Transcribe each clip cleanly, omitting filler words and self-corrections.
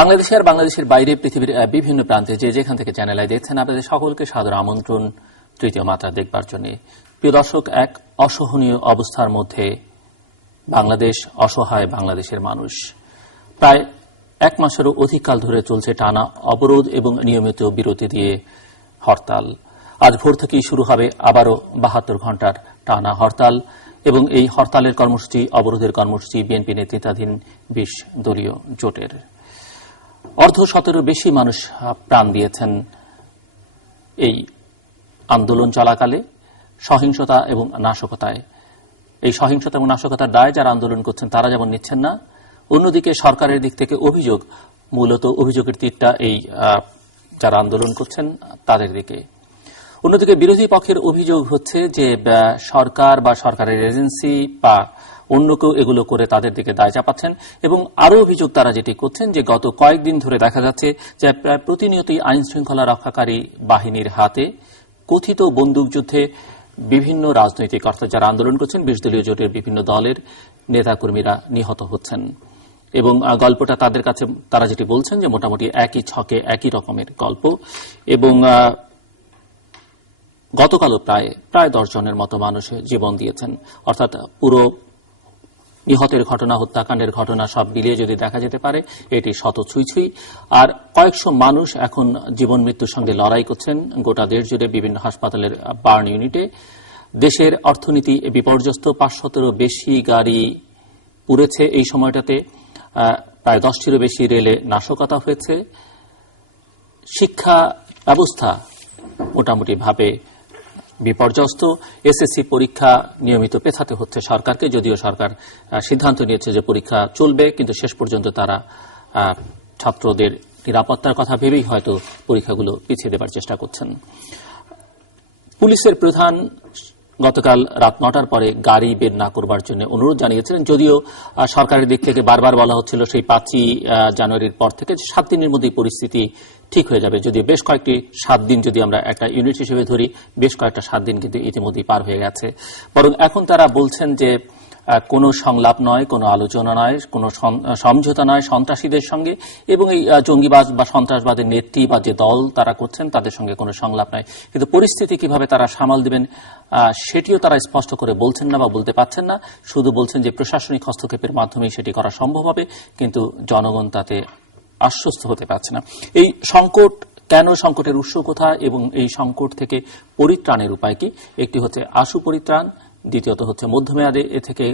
বাংলাদেশে আর বাংলাদেশের বাইরে পৃথিবীর বিভিন্ন প্রান্তে যে যেখান থেকে চ্যানেল আই দেখছেন আপনাদের সকলকে সাদর আমন্ত্রণ তৃতীয় মাত্রা দেখবার জন্য। প্রিয় দর্শক, এক অসহনীয় অবস্থার মধ্যে বাংলাদেশ, অসহায় বাংলাদেশের মানুষ। প্রায় এক মাসেরও অধিক কাল ধরে চলছে টানা অবরোধ এবং নিয়মিত বিরতি দিয়ে হরতাল। আজ ভোর থেকেই শুরু হবে আবারও ৭২ ঘণ্টার টানা হরতাল এবং এই হরতালের কর্মসূচি, অবরোধের কর্মসূচি বিএনপি নেতৃত্বাধীন ২০ দলীয় জোটের। অর্ধশতেরও বেশি মানুষ প্রাণ দিয়েছেন এই আন্দোলন চলাকালে সহিংসতা এবং নাশকতায়। এই সহিংসতা এবং নাশকতার দায় যারা আন্দোলন করছেন তারা যেমন নিচ্ছেন না, অন্যদিকে সরকারের দিক থেকে অভিযোগ, মূলত অভিযোগের তীরটা এই যারা আন্দোলন করছেন তাদের দিকে। অন্যদিকে বিরোধী পক্ষের অভিযোগ হচ্ছে যে সরকার বা সরকারের এজেন্সি বা অন্য কেউ এগুলো করে তাদের দিকে দায় চাপাচ্ছেন। এবং আরও অভিযোগ তারা যেটি করছেন যে গত কয়েকদিন ধরে দেখা যাচ্ছে যে প্রতিনিয়তই আইন শৃঙ্খলা রক্ষাকারী বাহিনীর হাতে কথিত বন্দুকযুদ্ধে বিভিন্ন রাজনৈতিক অর্থাৎ যারা আন্দোলন করছেন ২০ দলীয় জোটের বিভিন্ন দলের নেতাকর্মীরা নিহত হচ্ছেন। এবং গল্পটা তাদের কাছে তারা যেটি বলছেন যে মোটামুটি একই ছকে একই রকমের গল্প। এবং গতকালও প্রায় ১০ জনের মতো মানুষ জীবন দিয়েছেন। অর্থাৎ পুরো নিহতের ঘটনা, হত্যাকাণ্ডের ঘটনা সব মিলিয়ে যদি দেখা যেতে পারে এটি শত ছুঁই। আর কয়েকশো মানুষ এখন জীবন মৃত্যুর সঙ্গে লড়াই করছেন গোটা দেশ জুড়ে বিভিন্ন হাসপাতালের বার্ন ইউনিটে। দেশের অর্থনীতি বিপর্যস্ত, ৫০০-ও বেশি গাড়ি পুড়েছে এই সময়টাতে, প্রায় ১০টিরও বেশি রেলে নাশকতা হয়েছে। শিক্ষা ব্যবস্থা মোটামুটিভাবে বিপর্যস্ত। এসএসসি পরীক্ষা নিয়মিত পেছাতে হচ্ছে সরকারকে, যদিও সরকার সিদ্ধান্ত নিয়েছে যে পরীক্ষা চলবে, কিন্তু শেষ পর্যন্ত তারা ছাত্রদের নিরাপত্তার কথা ভেবেই হয়তো পরীক্ষাগুলো পিছিয়ে দেবার চেষ্টা করছেন। পুলিশের প্রধান গতকাল রাত ৯টার পরে গাড়ি বের না করবার জন্য অনুরোধ জানিয়েছিলেন, যদিও সরকারের দিক থেকে বারবার বলা হচ্ছিল সেই ৫ই জানুয়ারির পর থেকে ৭ দিনের মধ্যেই পরিস্থিতি ঠিক হয়ে যাবে। যদিও বেশ কয়েকটি ৭ দিন যদি আমরা একটা ইউনিট হিসেবে ধরি, বেশ কয়েকটা 7 দিন কিন্তু ইতিমধ্যেই পার হয়ে গেছে। বরং এখন তারা বলছেন যে কোনো সংলাপ নয়, কোনো আলোচনা নয়, কোনো সমঝোতা নয় সন্ত্রাসীদের সঙ্গে, এবং এই জঙ্গিবাদ বা সন্ত্রাসবাদের নেত্রী বা যে দল তারা করছেন তাদের সঙ্গে কোনো সংলাপ নয়। কিন্তু পরিস্থিতি কিভাবে তারা সামাল দেবেন সেটিও তারা স্পষ্ট করে বলছেন না বা বলতে পারছেন না। শুধু বলছেন যে প্রশাসনিক হস্তক্ষেপের মাধ্যমেই সেটি করা সম্ভব হবে, কিন্তু জনগণ তাতে আশ্বস্ত হতে পারছে না। এই সংকট কেন, সংকটের উৎস কোথায় এবং এই সংকট থেকে পরিত্রাণের উপায় কি? একটি হচ্ছে আশু পরিত্রাণ, দ্বিতীয়ত হচ্ছে মধ্যমেয়াদে এ থেকে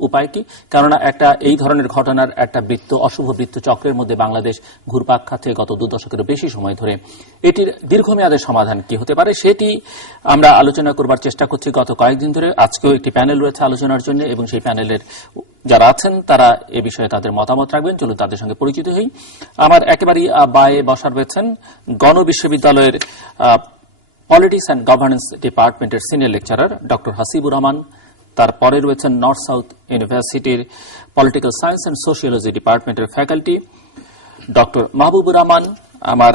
উপায় কি? কেননা একটা এই ধরনের ঘটনার একটা অশুভ বৃত্ত চক্রের মধ্যে বাংলাদেশ ঘুরপাক খাচ্ছে গত 2 দশকেরও বেশি সময় ধরে। এটির দীর্ঘমেয়াদের সমাধান কি হতে পারে সেটি আমরা আলোচনা করবার চেষ্টা করছি গত কয়েকদিন ধরে। আজকেও একটি প্যানেল রয়েছে আলোচনার জন্য এবং সেই প্যানেলের যারা আছেন তারা এ বিষয়ে তাদের মতামত রাখবেন। চলুন তাদের সঙ্গে পরিচিত হই। আমার একেবারেই বায়ে বসা রয়েছেন গণ বিশ্ববিদ্যালয়ের পলিটিক্স অ্যান্ড গভর্নেন্স ডিপার্টমেন্টের senior lecturer doctor Hasibur Rahman. তারপরে রয়েছেন নর্থ সাউথ ইউনিভার্সিটির পলিটিক্যাল সায়েন্স অ্যান্ড সোশিওলজি ডিপার্টমেন্টের ফ্যাকাল্টি ডক্টর মাহবুবুর রহমান। আমার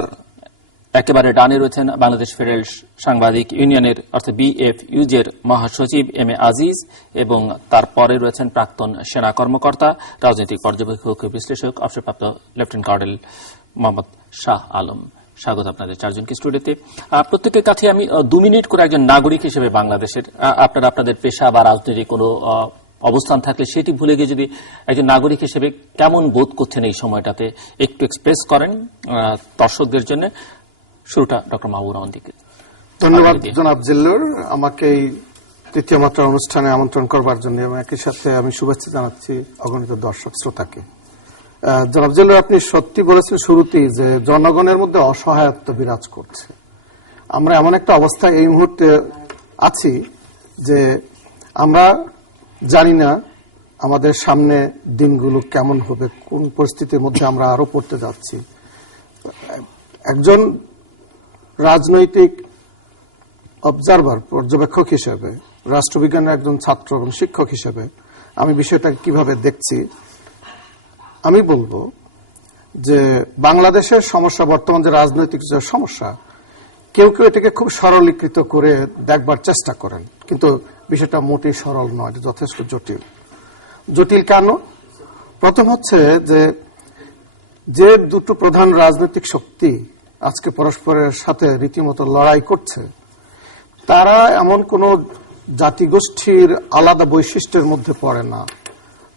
একেবারে ডানে রয়েছেন বাংলাদেশ ফেডারেল সাংবাদিক ইউনিয়নের অর্থাৎ BFUJ-এর মহাসচিব এম এ আজিজ, এবং তারপরে রয়েছেন প্রাক্তন সেনা কর্মকর্তা, রাজনৈতিক পর্যবেক্ষক, বিশ্লেষক, অবসরপ্রাপ্ত লেফটেন্যান্ট কর্নেল মোহাম্মদ শাহ আলম। স্বাগত আপনাদের চারজনকে স্টুডিওতে। প্রত্যেকের কাছে আমি 2 মিনিট করে একজন নাগরিক হিসেবে বাংলাদেশের, আপনারা আপনাদের পেশা বা রাজনৈতিক কোনো অবস্থান থাকলে সেটি ভুলে গিয়ে যদি একজন নাগরিক হিসেবে কেমন বোধ করছেন এই সময়টাতে একটু এক্সপ্রেস করেন দর্শকদের জন্য। শুরুটা ডক্টর মাহবুবুর রহমান দিকে। ধন্যবাদ জনাব জিল্লুর, আমাকে এই তৃতীয় মাত্রার অনুষ্ঠানে আমন্ত্রণ করবার জন্য, এবং একই সাথে আমি শুভেচ্ছা জানাচ্ছি অগণিত দর্শক শ্রোতাকে। জনাব জিল্লুর, আপনি সত্যি বলেছেন শুরুতেই যে জনগণের মধ্যে অসহায়ত্ব বিরাজ করছে। আমরা এমন একটা অবস্থায় এই মুহূর্তে আছি যে আমরা জানি না আমাদের সামনে দিনগুলো কেমন হবে, কোন পরিস্থিতির মধ্যে আমরা আরো পড়তে যাচ্ছি। একজন রাজনৈতিক অবজারভার, পর্যবেক্ষক হিসেবে, রাষ্ট্রবিজ্ঞানের একজন ছাত্র এবং শিক্ষক হিসেবে আমি বিষয়টাকে কিভাবে দেখছি, আমি বলবো যে বাংলাদেশের সমস্যা, বর্তমান যে রাজনৈতিক যে সমস্যা, কেউ কেউ এটাকে খুব সরলীকৃত করে দেখবার চেষ্টা করেন, কিন্তু বিষয়টা মোটেই সরল নয়, যথেষ্ট জটিল। জটিল কেন? প্রথম হচ্ছে যে যে দুটো প্রধান রাজনৈতিক শক্তি আজকে পরস্পরের সাথে রীতিমতো লড়াই করছে, তারা এমন কোন জাতিগোষ্ঠীর আলাদা বৈশিষ্ট্যের মধ্যে পড়ে না।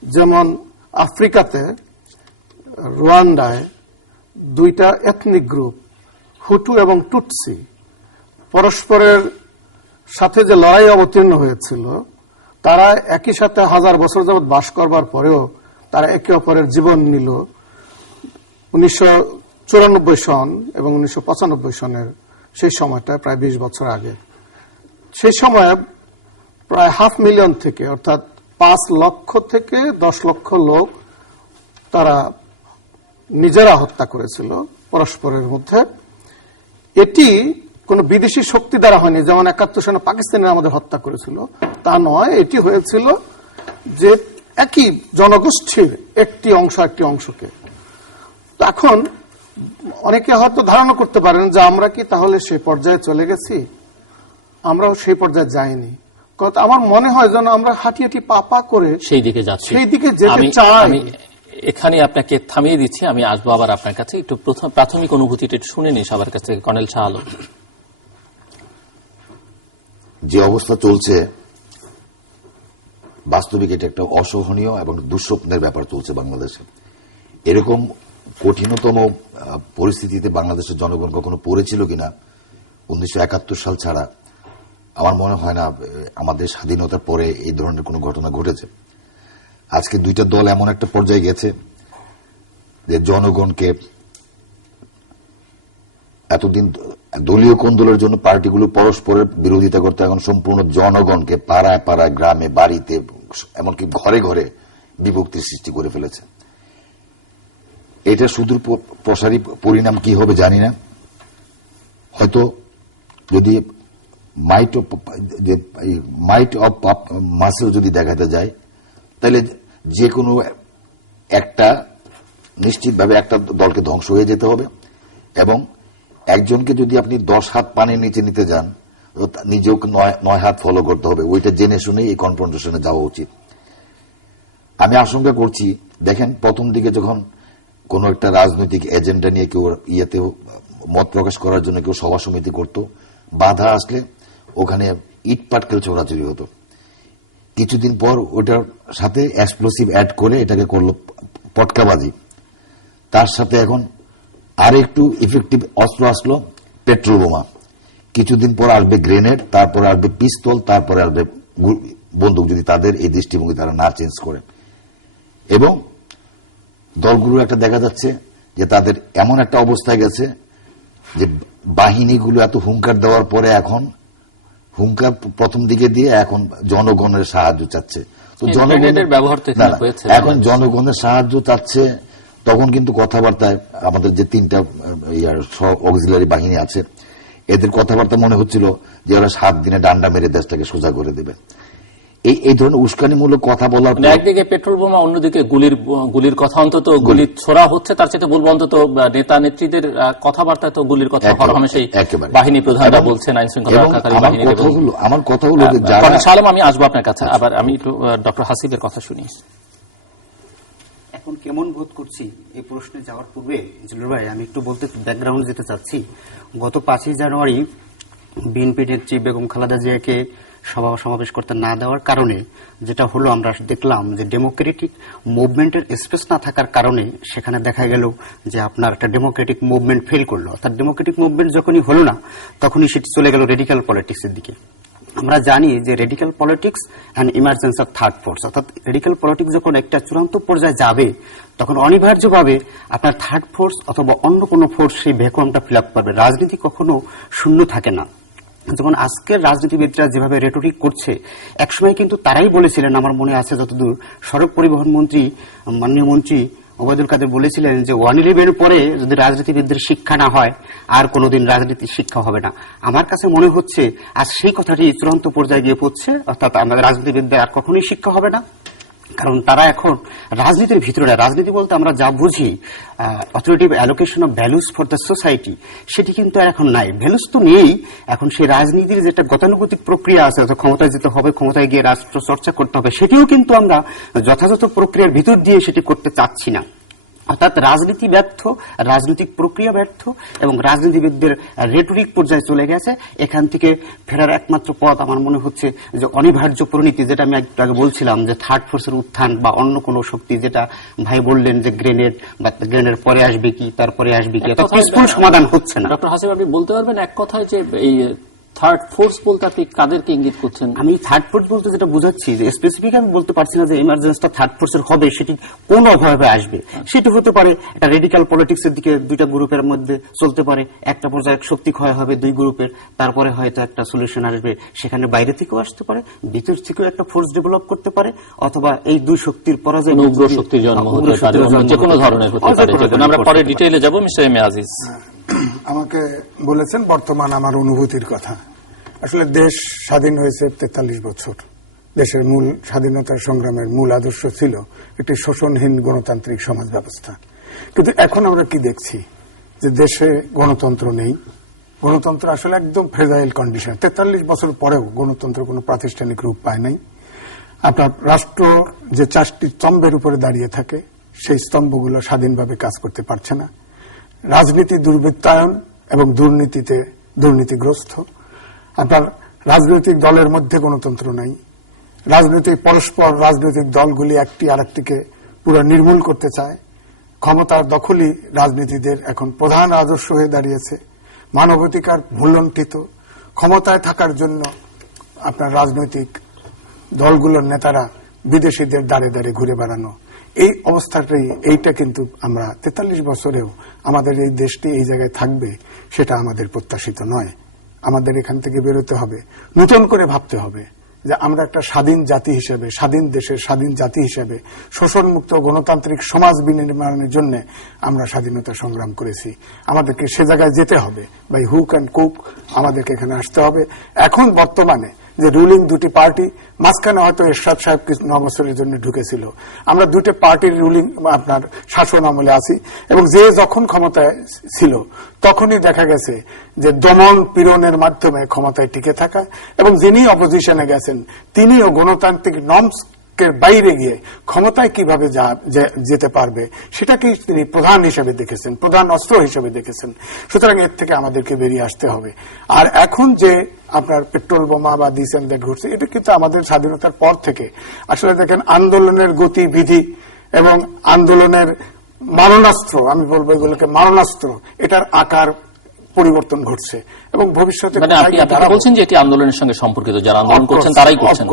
যেমন আফ্রিকাতে রুয়ান্ডায় দুইটা এথনিক গ্রুপ, হুটু এবং টুটসি, পরস্পরের সাথে যে লড়াই অবতীর্ণ হয়েছিল, তারা একই সাথে হাজার বছর যাবৎ বাস করবার পরেও তারা একে অপরের জীবন নিল 1994 সন এবং 1995 সনের সেই সময়টা, প্রায় 20 বছর আগে। সেই সময় প্রায় 500,000 থেকে, অর্থাৎ 5 লক্ষ থেকে 10 লক্ষ লোক তারা নিজেরা হত্যা করেছিল পরস্পরের মধ্যে। এটি কোন বিদেশি শক্তি দ্বারা হয়নি, যেমন 71 সনে পাকিস্তানের আমাদের হত্যা করেছিল, তা নয়। এটি হয়েছিল যে একই জনগোষ্ঠীর একটি অংশকে। এখন অনেকে হয়তো ধারণা করতে পারেন যে আমরা কি তাহলে সেই পর্যায়ে চলে গেছি? আমরাও সেই পর্যায়ে যাইনি। আমার মনে হয় যেন আমরা হাঁটি হাঁটি পা করে সেই দিকে যাচ্ছি, সেই দিকে যেতে চাই। এখানে আপনাকে থামিয়ে দিচ্ছি, আমি আসবো আবার আপনার কাছে। একটু প্রাথমিক অনুভূতিটা একটু শুনে নিই সবার কাছ থেকে। কর্নেল শাহ আলম, যে অবস্থা চলছে, বাস্তবিক এটা একটা অসহনীয় এবং দুঃস্বপ্নের ব্যাপার চলছে বাংলাদেশে। এরকম কঠিনতম পরিস্থিতিতে বাংলাদেশের জনগণ কখনো পড়েছিল কিনা 1971 সাল ছাড়া আমার মনে হয় না আমাদের স্বাধীনতার পরে এই ধরনের কোনো ঘটনা ঘটেছে। আজকে দুইটা দল এমন একটা পর্যায়ে গেছে যে জনগণকে, এতদিন দলীয় কোন্দলের জন্য পার্টিগুলো পরস্পরের বিরোধিতা করতে, এখন সম্পূর্ণ জনগণকে পাড়ায় পাড়ায়, গ্রামে, বাড়িতে, এমনকি ঘরে ঘরে বিভক্তির সৃষ্টি করে ফেলেছে। এটা সুদূর প্রসারী পরিণাম কি হবে জানি না। হয়তো যদি মাইট অফ মাসেল যদি দেখাতে যায়, তাহলে যে কোনো একটা নিশ্চিতভাবে একটা দলকে ধ্বংস হয়ে যেতে হবে। এবং একজনকে যদি আপনি 10 হাত পানির নিচে নিতে যান, নিজেও 9 হাত ফলো করতে হবে। ওইটা জেনে শুনে এই কনফ্রন্টেশনে যাওয়া উচিত। আমি আশঙ্কা করছি, দেখেন প্রথম দিকে যখন কোন একটা রাজনৈতিক এজেন্ডা নিয়ে কেউ ইয়েতে মত প্রকাশ করার জন্য কেউ সভা সমিতি করত, বাধা আসলে ওখানে ইট পাটকেল ছোড়াছুড়ি হতো। কিছুদিন পর ওটার সাথে এক্সপ্লোসিভ অ্যাড করে এটাকে করলো পটকাবাজি। তার সাথে এখন আর একটু ইফেক্টিভ অস্ত্র আসলো পেট্রোল বোমা। কিছুদিন পর আসবে গ্রেনেড, তারপরে আসবে পিস্তল, তারপরে আসবে বন্দুক, যদি তাদের এই দৃষ্টিভঙ্গি তারা না চেঞ্জ করে। এবং দলগুলো একটা দেখা যাচ্ছে যে তাদের এমন একটা অবস্থায় গেছে যে বাহিনীগুলো এত হুঙ্কার দেওয়ার পরে এখন হুঙ্কার প্রথম দিকে দিয়ে এখন জনগণের সাহায্য চাচ্ছে। তো জনগণের ব্যবহার এখন জনগণের সাহায্য চাচ্ছে, তখন কিন্তু কথাবার্তায় আমাদের যে 3টা অক্সিলারি বাহিনী আছে, এদের কথাবার্তা মনে হচ্ছিল যে ওরা 7 দিনে ডান্ডা মেরে দেশটাকে সোজা করে দেবে। এই ধরনের উস্কানিমূলক কথা বলার, একদিকে পেট্রোল বোমা, অন্যদিকে গুলির কথা, অন্তত গুলি ছোড়া হচ্ছে, তার চেয়ে বলবো অন্তত নেতা নেত্রীদের কথাবার্তা তো গুলির কথা হরহামেশাই বাহিনী প্রধানরা বলছেন, আইন শৃঙ্খলা রক্ষাকারী বাহিনী। আমার কথা হলো যে সালাম, আমি আসবো আপনার কাছে আবার। আমি একটু ডক্টর হাসিবের কথা শুনি। এখন কেমন বোধ করছি এই প্রশ্নে যাওয়ার পূর্বে জিলুর ভাই, আমি একটু বলতে ব্যাকগ্রাউন্ড যেতে চাচ্ছি। গত 5ই জানুয়ারি বিএনপি নেত্রী বেগম খালেদা জিয়াকে সভা সমাবেশ করতে না দেওয়ার কারণে যেটা হলো, আমরা দেখলাম যে ডেমোক্রেটিক মুভমেন্টের স্পেস না থাকার কারণে সেখানে দেখা গেল যে আপনার একটা ডেমোক্রেটিক মুভমেন্ট ফেল করলো। অর্থাৎ ডেমোক্রেটিক মুভমেন্ট যখনই হলো না, তখনই সেটি চলে গেল রেডিক্যাল পলিটিক্সের দিকে। আমরা জানি যে radical politics and emergence of third force, অর্থাৎ রেডিক্যাল পলিটিক্স যখন একটা চূড়ান্ত পর্যায়ে যাবে, তখন অনিবার্যভাবে আপনার থার্ড ফোর্স অথবা অন্য কোনো ফোর্স সেই ভ্যাকুয়ামটা ফিল আপ করবে। রাজনীতি কখনো শূন্য থাকে না। যেমন আজকের রাজনীতিবিদরা যেভাবে রেটরিক করছে, একসময় কিন্তু তারাই বলেছিলেন, আমার মনে আছে যতদূর, সড়ক পরিবহন মন্ত্রী, মাননীয় মন্ত্রী ওবায়দুল কাদের বলেছিলেন যে 111 পরে যদি রাজনীতিবিদদের শিক্ষা না হয়, আর কোনোদিন রাজনীতির শিক্ষা হবে না। আমার কাছে মনে হচ্ছে আজ সেই কথাটি চূড়ান্ত পর্যায়ে গিয়ে পড়ছে, অর্থাৎ আমাদের রাজনীতিবিদদের আর কখনোই শিক্ষা হবে না, কারণ তারা এখন রাজনীতির ভিতরে না। রাজনীতি বলতে আমরা যা বুঝি authoritative allocation of values for the society, সেটি কিন্তু এখন নাই। ভ্যালুস তো নেই। এখন সেই রাজনীতির যেটা গতানুগতিক প্রক্রিয়া আছে, অর্থাৎ ক্ষমতায় যেতে হবে, ক্ষমতায় গিয়ে রাষ্ট্র চর্চা করতে হবে, সেটিও কিন্তু আমরা যথাযথ প্রক্রিয়ার ভিতর দিয়ে সেটি করতে চাচ্ছি না। অর্থাৎ রাজনীতি ব্যর্থ, রাজনৈতিক প্রক্রিয়া ব্যর্থ এবং রাজনীতিবিদদের রেটরিক পর্যায়ে চলে গেছে। এখান থেকে ফেরার একমাত্র পথ আমার মনে হচ্ছে যে অনিবার্য পরিণতি, যেটা আমি একটু আগে বলছিলাম যে থার্ড ফোর্সের উত্থান বা অন্য কোনো শক্তি, যেটা ভাই বললেন যে গ্রেনেড বা গ্রেনেড পরে আসবে কি, তারপরে আসবে কি, অর্থাৎ পিসফুল সমাধান হচ্ছে না। ডক্টর হাসিব, আপনি বলতে পারবেন এক কথায় যে এই থার্ড ফোর্স বলতে আপনি কাদেরকে ইঙ্গিত করছেন? আমি থার্ড ফোর্স বলতে যেটা বোঝাচ্ছি যে স্পেসিফিক আমি বলতে পারছি না যে ইমার্জেন্সিটা থার্ড ফোর্সের হবে, সেটি কোন অভাবে আসবে। সেটি হতে পারে একটা রেডিক্যাল পলিটিক্সের দিকে দুইটা গ্রুপের মধ্যে চলতে পারে, একটা পর্যায়ে শক্তি ক্ষয় হবে দুই গ্রুপের, তারপরে হয়তো একটা সলিউশন আসবে, সেখানে বাইরে থেকেও আসতে পারে, ভিতর থেকেও একটা ফোর্স ডেভেলপ করতে পারে, অথবা এই দুই শক্তির পরাজয় উগ্র শক্তির জন্ম হতে পারে, যে কোনো ধরনের হতে পারে। আমরা পরে ডিটেইলে যাব। মিস্টার এম এ আজিজ, আমাকে বলেছেন বর্তমান আমার অনুভূতির কথা। আসলে দেশ স্বাধীন হয়েছে 43 বছর। দেশের মূল স্বাধীনতার সংগ্রামের মূল আদর্শ ছিল একটি শোষণহীন গণতান্ত্রিক সমাজ ব্যবস্থা। কিন্তু এখন আমরা কি দেখছি যে দেশে গণতন্ত্র নেই। গণতন্ত্র আসলে একদম ফ্রেজাইল কন্ডিশন। 43 বছর পরেও গণতন্ত্র কোনো প্রাতিষ্ঠানিক রূপ পায় নাই। আপনার রাষ্ট্র যে 4টি স্তম্ভের উপরে দাঁড়িয়ে থাকে, সেই স্তম্ভগুলো স্বাধীনভাবে কাজ করতে পারছে না। রাজনীতি দুর্বৃত্তায়ন এবং দুর্নীতিগ্রস্ত। আপনার রাজনৈতিক দলের মধ্যে গণতন্ত্র নাই। রাজনৈতিক দলগুলি একটি আরেকটিকে পুরো নির্মূল করতে চায়। ক্ষমতার দখলই রাজনীতিদের এখন প্রধান আদর্শ হয়ে দাঁড়িয়েছে। মানবাধিকার ভুলণ্ঠিত। ক্ষমতায় থাকার জন্য আপনার রাজনৈতিক দলগুলোর নেতারা বিদেশিদের দাঁড়ে দাঁড়ে ঘুরে বেড়ানো, এই অবস্থাটাই, এইটা কিন্তু আমরা 43 বছরেও আমাদের এই দেশটি এই জায়গায় থাকবে সেটা আমাদের প্রত্যাশিত নয়। আমাদের এখান থেকে বেরোতে হবে, নতুন করে ভাবতে হবে যে আমরা একটা স্বাধীন জাতি হিসেবে, স্বাধীন দেশের স্বাধীন জাতি হিসেবে শোষণমুক্ত গণতান্ত্রিক সমাজ বিনির্মাণের জন্য আমরা স্বাধীনতা সংগ্রাম করেছি। আমাদেরকে সে জায়গায় যেতে হবে। বাই হুক অ্যান্ড কুক আমাদেরকে এখানে আসতে হবে। এখন বর্তমানে যে রুলিং দুটি পার্টি, মাঝখানে হয়তো এরশাদ সাহেব 9 বছরের জন্য ঢুকেছিল। আমরা দুটো পার্টির রুলিং আপনার শাসন আমলে আছি এবং যে যখন ক্ষমতায় ছিল তখনই দেখা গেছে যে দমন পীড়নের মাধ্যমে ক্ষমতায় টিকে থাকা, এবং যিনি অপোজিশনে গেছেন তিনিও গণতান্ত্রিক নর্মসের বাইরে গিয়ে ক্ষমতায় কিভাবে যেতে পারবে সেটাকেই তিনি প্রধান হিসেবে দেখেছেন, প্রধান অস্ত্র হিসেবে দেখেছেন। সুতরাং এর থেকে আমাদেরকে বেরিয়ে আসতে হবে। আর এখন যে আপনার পেট্রোল বোমা বা দিস এন্ড দ্যাট ঘটছে, এটা কিন্তু আমাদের স্বাধীনতার পর থেকে আসলে দেখেন আন্দোলনের গতিবিধি এবং আন্দোলনের মারণাস্ত্র, আমি বলবো এগুলোকে মারণাস্ত্র, এটার আকার পরিবর্তন ঘটছে এবং ভবিষ্যতে বলছেন যে এটি আন্দোলনের সঙ্গে সম্পর্কিত, যারা আন্দোলন করছেন তারাই করছেন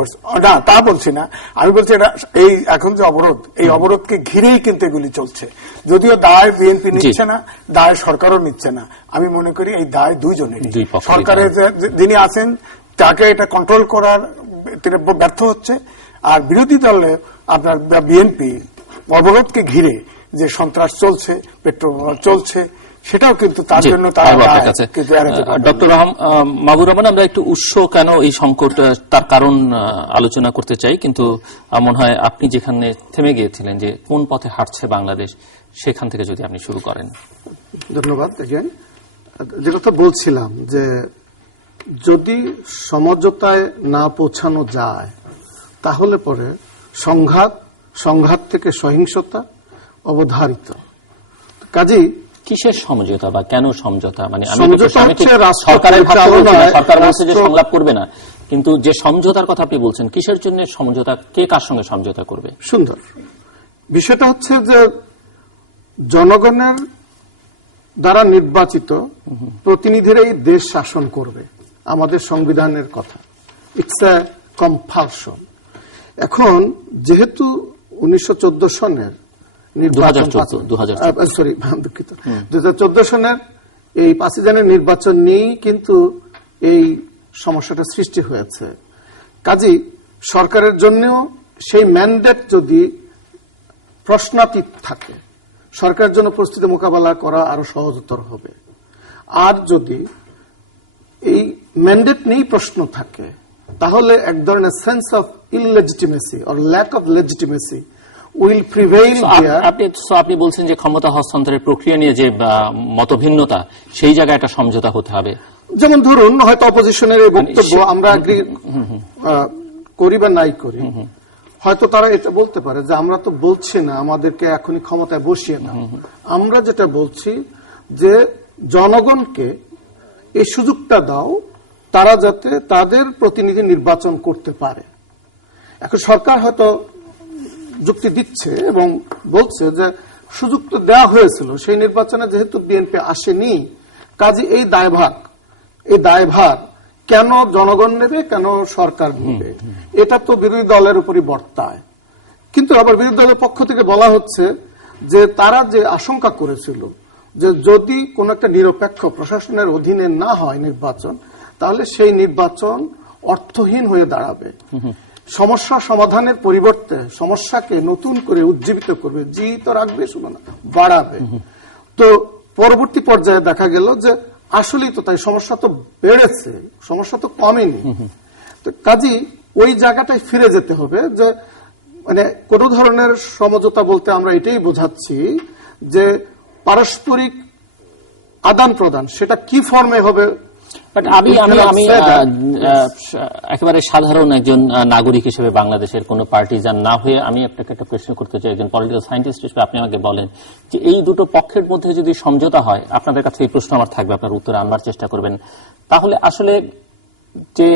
না, তা বলছি না। আমি বলছি এটা এই এখন যে অবরোধ, এই অবরোধকে ঘিরেই কিন্তু এগুলি চলছে। যদিও দায় বিএনপি নিচ্ছে না, দায় সরকারও নিচ্ছে না। আমি মনে করি এই দায় দুইজনেরই। সরকারের যিনি আছেন তাকে এটা কন্ট্রোল করার তিনি ব্যর্থ হচ্ছে, আর বিরোধী দলে আপনার বিএনপি অবরোধকে ঘিরে যে সন্ত্রাস চলছে, পেট্রোল চলছে, সেটাও কিন্তু তার জন্য ডক্টর মাহবুব রহমান, আমরা একটু উৎস কেন এই সংকট তার কারণ আলোচনা করতে চাই, কিন্তু মনে হয় আপনি যেখানে থেমে গিয়েছিলেন যে কোন পথে হাঁটছে বাংলাদেশ, সেখান থেকে যদি আপনি শুরু করেন। ধন্যবাদ। যে কথা বলছিলাম যে যদি সমঝোতায় না পৌঁছানো যায় তাহলে পরে সংঘাত থেকে সহিংসতা অবধারিত। কাজেই কিসের সমঝোতা বা কেন সমঝোতা? মানে সরকারের সরকার বলছে যে সংলাপ করবে না, কিন্তু যে সমঝোতার কথা আপনি বলছেন কিসের জন্য সমঝোতা, কে কার সঙ্গে সমঝোতা করবে? সুন্দর বিষয়টা হচ্ছে যে জনগণের দ্বারা নির্বাচিত প্রতিনিধিরাই দেশ শাসন করবে, আমাদের সংবিধানের কথা। It's a compulsion. এখন যেহেতু 1914 সনের 2014 সনের এই 5 জনের নির্বাচন নিয়েই কিন্তু এই সমস্যাটা সৃষ্টি হয়েছে। কাজেই সরকারের জন্যও সেই ম্যান্ডেট যদি প্রশ্নাতীত থাকে, সরকারের জন্য পরিস্থিতি মোকাবেলা করা আরো সহজতর হবে। আর যদি এই ম্যান্ডেট নিয়েই প্রশ্ন থাকে তাহলে এক ধরনের sense of illegitimacy or lack of legitimacy will prevail. আপনি বলছেন যে ক্ষমতা হস্তান্তরের প্রক্রিয়া নিয়ে যে মতভিন্নতা, সেই জায়গায় একটা সমঝোতা হতে হবে। যেমন ধরুন হয়তো অপোজিশনের এই বক্তব্য আমরা এগ্রি করি বা নাই করি, হয়তো তারা এটা বলতে পারে যে আমরা তো বলছি না আমাদেরকে এখনই ক্ষমতায় বসিয়ে দাও, আমরা যেটা বলছি যে জনগণকে এই সুযোগটা দাও, তারা যাতে তাদের প্রতিনিধি নির্বাচন করতে পারে। এখন সরকার হয়তো যুক্তি দিচ্ছে এবং বলছে যে সুযোগ তো দেওয়া হয়েছিল, সেই নির্বাচনে যেহেতু বিএনপি আসেনি, কাজে এই দায়ভার কেন জনগণ নেবে, কেন সরকার নেবে, এটা তো বিরোধী দলের উপরই বর্তায়। কিন্তু আবার বিরোধী দলের পক্ষ থেকে বলা হচ্ছে যে তারা যে আশঙ্কা করেছিল যে যদি কোন একটা নিরপেক্ষ প্রশাসনের অধীনে না হয় নির্বাচন, তাহলে সেই নির্বাচন অর্থহীন হয়ে দাঁড়াবে, সমস্যা সমাধানের পরিবর্তে সমস্যাকে নতুন করে উজ্জীবিত করবে, জীবিত রাখবে, শুনো না বাড়াবে। তো পরবর্তী পর্যায়ে দেখা গেল যে আসলেই তো তাই, সমস্যা তো বেড়েছে, সমস্যা তো কমেনি। তো কাজেই ওই জায়গাটায় ফিরে যেতে হবে যে মানে কোন ধরনের সমঝোতা বলতে আমরা এটাই বোঝাচ্ছি যে পারস্পরিক আদান প্রদান, সেটা কি ফর্মে হবে। আমি একেবারে সাধারণ একজন নাগরিক হিসেবে বাংলাদেশের কোন পার্টিজান না হয়ে আমি আপনাকে একটা প্রশ্ন করতে চাই, একজন পলিটিক্যাল সায়েন্টিস্ট হিসেবে আপনি আমাকে বলেন যে এই দুটো পক্ষের মধ্যে যদি সমঝোতা হয়, আপনাদের কাছে এই প্রশ্ন আমার থাকবে, আপনার উত্তরে আনবার চেষ্টা করবেন, তাহলে আসলে যে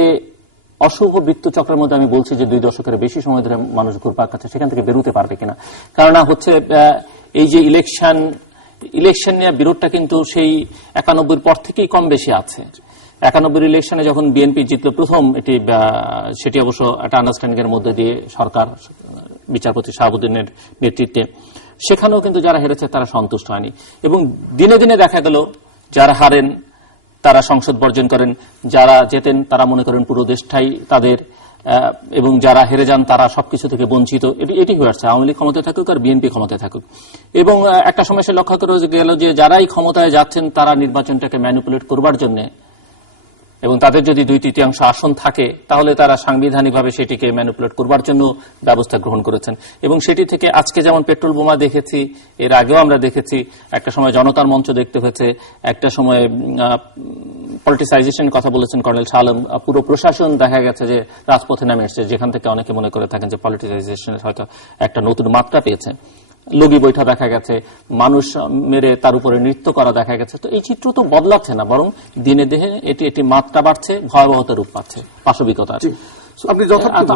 অশুভ বৃত্তচক্রের মধ্যে আমি বলছি যে 2 দশকের বেশি সময় ধরে মানুষ ঘুরপাক খাচ্ছে, সেখান থেকে বেরোতে পারবে কিনা। কেননা হচ্ছে এই যে ইলেকশন নিয়ে বিরোধটা কিন্তু সেই 91 পর থেকেই কম বেশি আছে। 91 ইলেকশনে যখন বিএনপি জিতল প্রথম, সেটি অবশ্য একটা আন্ডারস্ট্যান্ডিং এর মধ্যে দিয়ে সরকার, বিচারপতি শাহাবুদ্দিনের নেতৃত্বে, সেখানেও কিন্তু যারা হেরেছে তারা সন্তুষ্ট হয়নি। এবং দিনে দিনে দেখা গেল যারা হারেন তারা সংসদ বর্জন করেন, যারা জেতেন তারা মনে করেন পুরো দেশটাই তাদের, এবং যারা হেরে যান তারা সবকিছু থেকে বঞ্চিত। এটি হয়ে আসছে, আওয়ামী লীগ ক্ষমতায় থাকুক আর বিএনপি ক্ষমতায় থাকুক। এবং একটা সময় সে লক্ষ্য করে গেল যে যারাই ক্ষমতায় যাচ্ছেন তারা নির্বাচনটাকে ম্যানিপুলেট করবার জন্য, এবং তাদের যদি 2/3 আসন থাকে তাহলে তারা সাংবিধানিকভাবে সেটিকে ম্যানিপুলেট করবার জন্য ব্যবস্থা গ্রহণ করেছেন। এবং সেটি থেকে আজকে যেমন পেট্রোল বোমা দেখেছি, এর আগেও আমরা দেখেছি, একটা সময় জনতার মঞ্চ দেখতে হয়েছে, একটা সময় পলিটিসাইজেশনের কথা বলেছেন কর্নেল শাহ আলম, পুরো প্রশাসন দেখা গেছে যে রাজপথে নেমে এসেছে, যেখান থেকে অনেকে মনে করে থাকেন যে পলিটিসাইজেশনের হয়তো একটা নতুন মাত্রা পেয়েছে। লগি বৈঠা দেখা গেছে, মানুষ মেরে তার উপরে নৃত্য করা দেখা গেছে। তো এই চিত্র তো বদলাচ্ছে না, বরং দিনে দিনে এটি মাত্রা বাড়ছে, ভয়াবহতার রূপ পাচ্ছে, পাশবিকতার।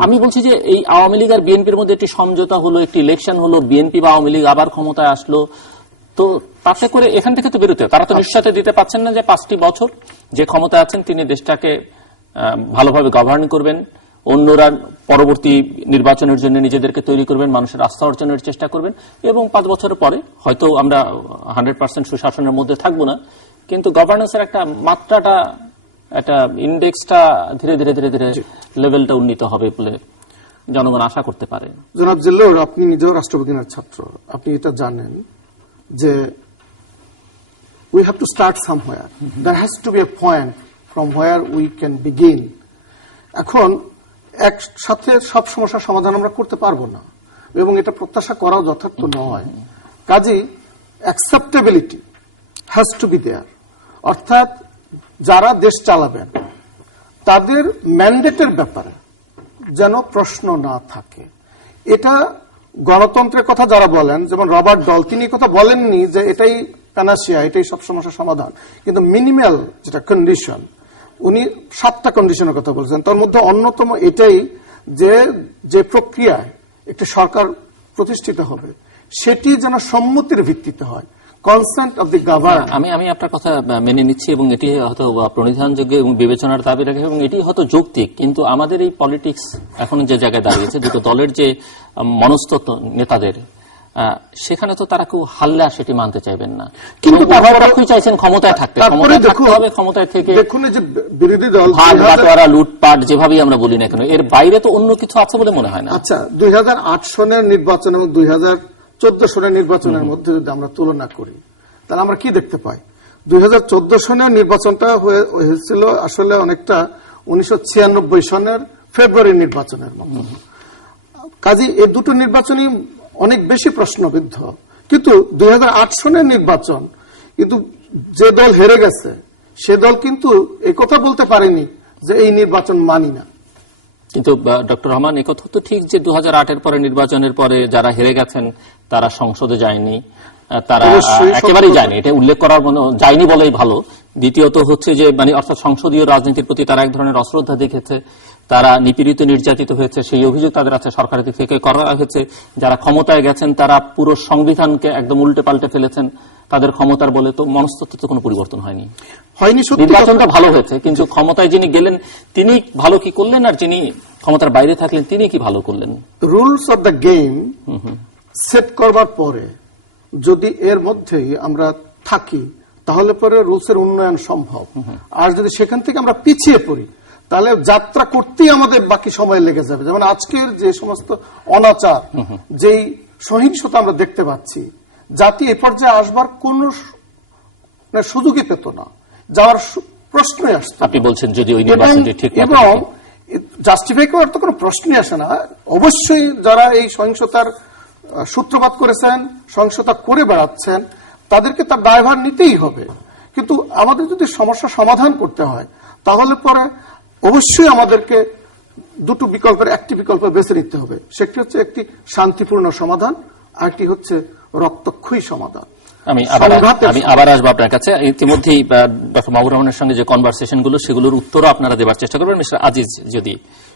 আমি বলছি যে এই আওয়ামী লীগ আর বিএনপির মধ্যে একটি সমঝোতা হলো, একটি ইলেকশন হলো, বিএনপি বা আওয়ামী লীগ আবার ক্ষমতায় আসলো, তো তাতে করে এখান থেকে তো বেরোতে, তারা তো নিশ্চয়তা দিতে পারছেন না যে 5টি বছর যে ক্ষমতায় আছেন তিনি দেশটাকে ভালোভাবে গভর্ন করবেন, অন্যরা পরবর্তী নির্বাচনের জন্য নিজেদেরকে তৈরি করবেন, মানুষের আস্থা অর্জনের চেষ্টা করবেন, এবং 5 বছরের পরে হয়তো আমরা 100% সুশাসনের মধ্যে থাকবো না, কিন্তু গভর্নেন্সের একটা মাত্রাটা, একটা ইন্ডেক্সটা ধীরে ধীরে ধীরে ধীরে লেভেলটা উন্নীত হবে বলে জনগণ আশা করতে পারে। জনাব জিল্লুর, আপনি নিজেও রাষ্ট্রবিজ্ঞানের ছাত্র, আপনি এটা জানেন যে we have to start somewhere. There has to be a point from where we can begin. এখন একসাথে সব সমস্যার সমাধান আমরা করতে পারবো না, এবং এটা প্রত্যাশা করাও যথার্থ নয়। কাজেই acceptability has to be there, অর্থাৎ যারা দেশ চালাবেন তাদের ম্যান্ডেটের ব্যাপারে যেন প্রশ্ন না থাকে। এটা গণতন্ত্রের কথা যারা বলেন, যেমন রবার্ট ডল, তিনি কথা বলেননি যে এটাই প্যানাসিয়া, এটাই সব সমস্যার সমাধান, কিন্তু মিনিমাল যেটা কন্ডিশন, উনি 7টা কন্ডিশনের কথা বলছেন। তার মধ্যে অন্যতম এটাই যে প্রক্রিয়ায় একটি সরকার প্রতিষ্ঠিত হবে সেটি যেন সম্মতির ভিত্তিতে হয়, কনসেন্ট অফ দি গভর্নর। আমি আপনার কথা মেনে নিচ্ছি, এবং এটি হয়তো প্রণিধানযোগ্য এবং বিবেচনার দাবি রাখে, এবং এটি হয়তো যৌক্তিক, কিন্তু আমাদের এই পলিটিক্স এখন যে জায়গায় দাঁড়িয়েছে, দুটো দলের যে মনস্তত্ত্ব নেতাদের, সেখানে তো তারা খুব হাল্লা সেটি মানতে চাইবেন না, কিন্তু তারপরেই চাইছেন ক্ষমতায় থাকতে, ক্ষমতায় থেকে দেখুন যে বিরোধী দল ভাগ বাটোয়ারা, লুটপাট যেভাবেই আমরা বলি না কেন, এর বাইরে তো অন্য কিছু আছে বলে মনে হয় না। আচ্ছা, 2008 সনের নির্বাচন এবং 2014 সনের নির্বাচনের মধ্যে যদি আমরা তুলনা করি, তাহলে আমরা কি দেখতে পাই? 2014 সনের নির্বাচনটা হয়েছিল আসলে অনেকটা 1996 সনের ফেব্রুয়ারি নির্বাচনের মতো। কাজে এই দুটো নির্বাচনই অনেক বেশি প্রশ্নবিদ্ধ, কিন্তু 2008 সনের নির্বাচন কিন্তু যে দল হেরে গেছে সে দল কিন্তু এই কথা বলতে পারেনি যে এই নির্বাচন মানি না। কিন্তু ডক্টর রহমান, একথা তো ঠিক যে 2008-এর পরে নির্বাচনের পরে যারা হেরে গেছেন তারা সংসদে যায়নি, তারা একেবারেই যায়নি, এটা উল্লেখ করার মতো যায়নি বলেই ভালো। দ্বিতীয়ত হচ্ছে যে মানে অর্থাৎ সংসদীয় রাজনীতির প্রতি তারা এক ধরনের অশ্রদ্ধা দেখেছে, তারা নিপীড়িত নির্যাতিত হয়েছে, সেই অভিযোগ তাদের আছে, সরকারের দিক থেকে করা হয়েছে। যারা ক্ষমতায় গেছেন তারা পুরো সংবিধানকে একদম উল্টে পাল্টে ফেলেছেন তাদের ক্ষমতার বলে, তো মনস্তত্ত্বে তো কোনো পরিবর্তন হয়নি। নির্বাচনটা ভালো হয়েছে, কিন্তু ক্ষমতায় যিনি গেলেন তিনি ভালো কি করলেন, আর যিনি ক্ষমতার বাইরে থাকলেন তিনি কি ভালো করলেন? Rules of the game set করবার পরে যদি এর মধ্যেই আমরা থাকি তাহলে পরে রুলসের উন্নয়ন সম্ভব। আর যদি সেখান থেকে আমরা পিছিয়ে পড়ি তাহলে যাত্রা করতেই আমাদের বাকি সময় লেগে যাবে। যেমন আজকের যে সমস্ত অনাচার, যেই সহিংসতা আমরা দেখতে পাচ্ছি, জাতি এ পর্যায়ে আসবার কোন সুযোগই পেত না, যাওয়ার প্রশ্নই আসতো। আপনি বলছেন যদি ওই নির্বাচনটি ঠিক এবং জাস্টিফাই করার তো কোনো প্রশ্নই আসে না। অবশ্যই যারা এই সহিংসতার সূত্রপাত করেছেন, সহিংসতা করে বেড়াচ্ছেন, তাদেরকে তার দায়ভার নিতেই হবে। কিন্তু আমাদের যদি সমস্যা সমাধান করতে হয় তাহলে পরে অবশ্যই আমাদেরকে দুটো বিকল্পের একটি বিকল্প বেছে নিতে হবে। সেটি হচ্ছে একটি শান্তিপূর্ণ সমাধান, আর একটি হচ্ছে রক্তক্ষয়ী সমাধান। আমি আবার আসবো আপনার কাছে। ইতিমধ্যেই ডক্টর মাহবুব রহমানের সঙ্গে যে কনভারসেশন গুলো সেগুলোর উত্তরও আপনারা দেবার চেষ্টা করবেন। মিস্টার আজিজ যদি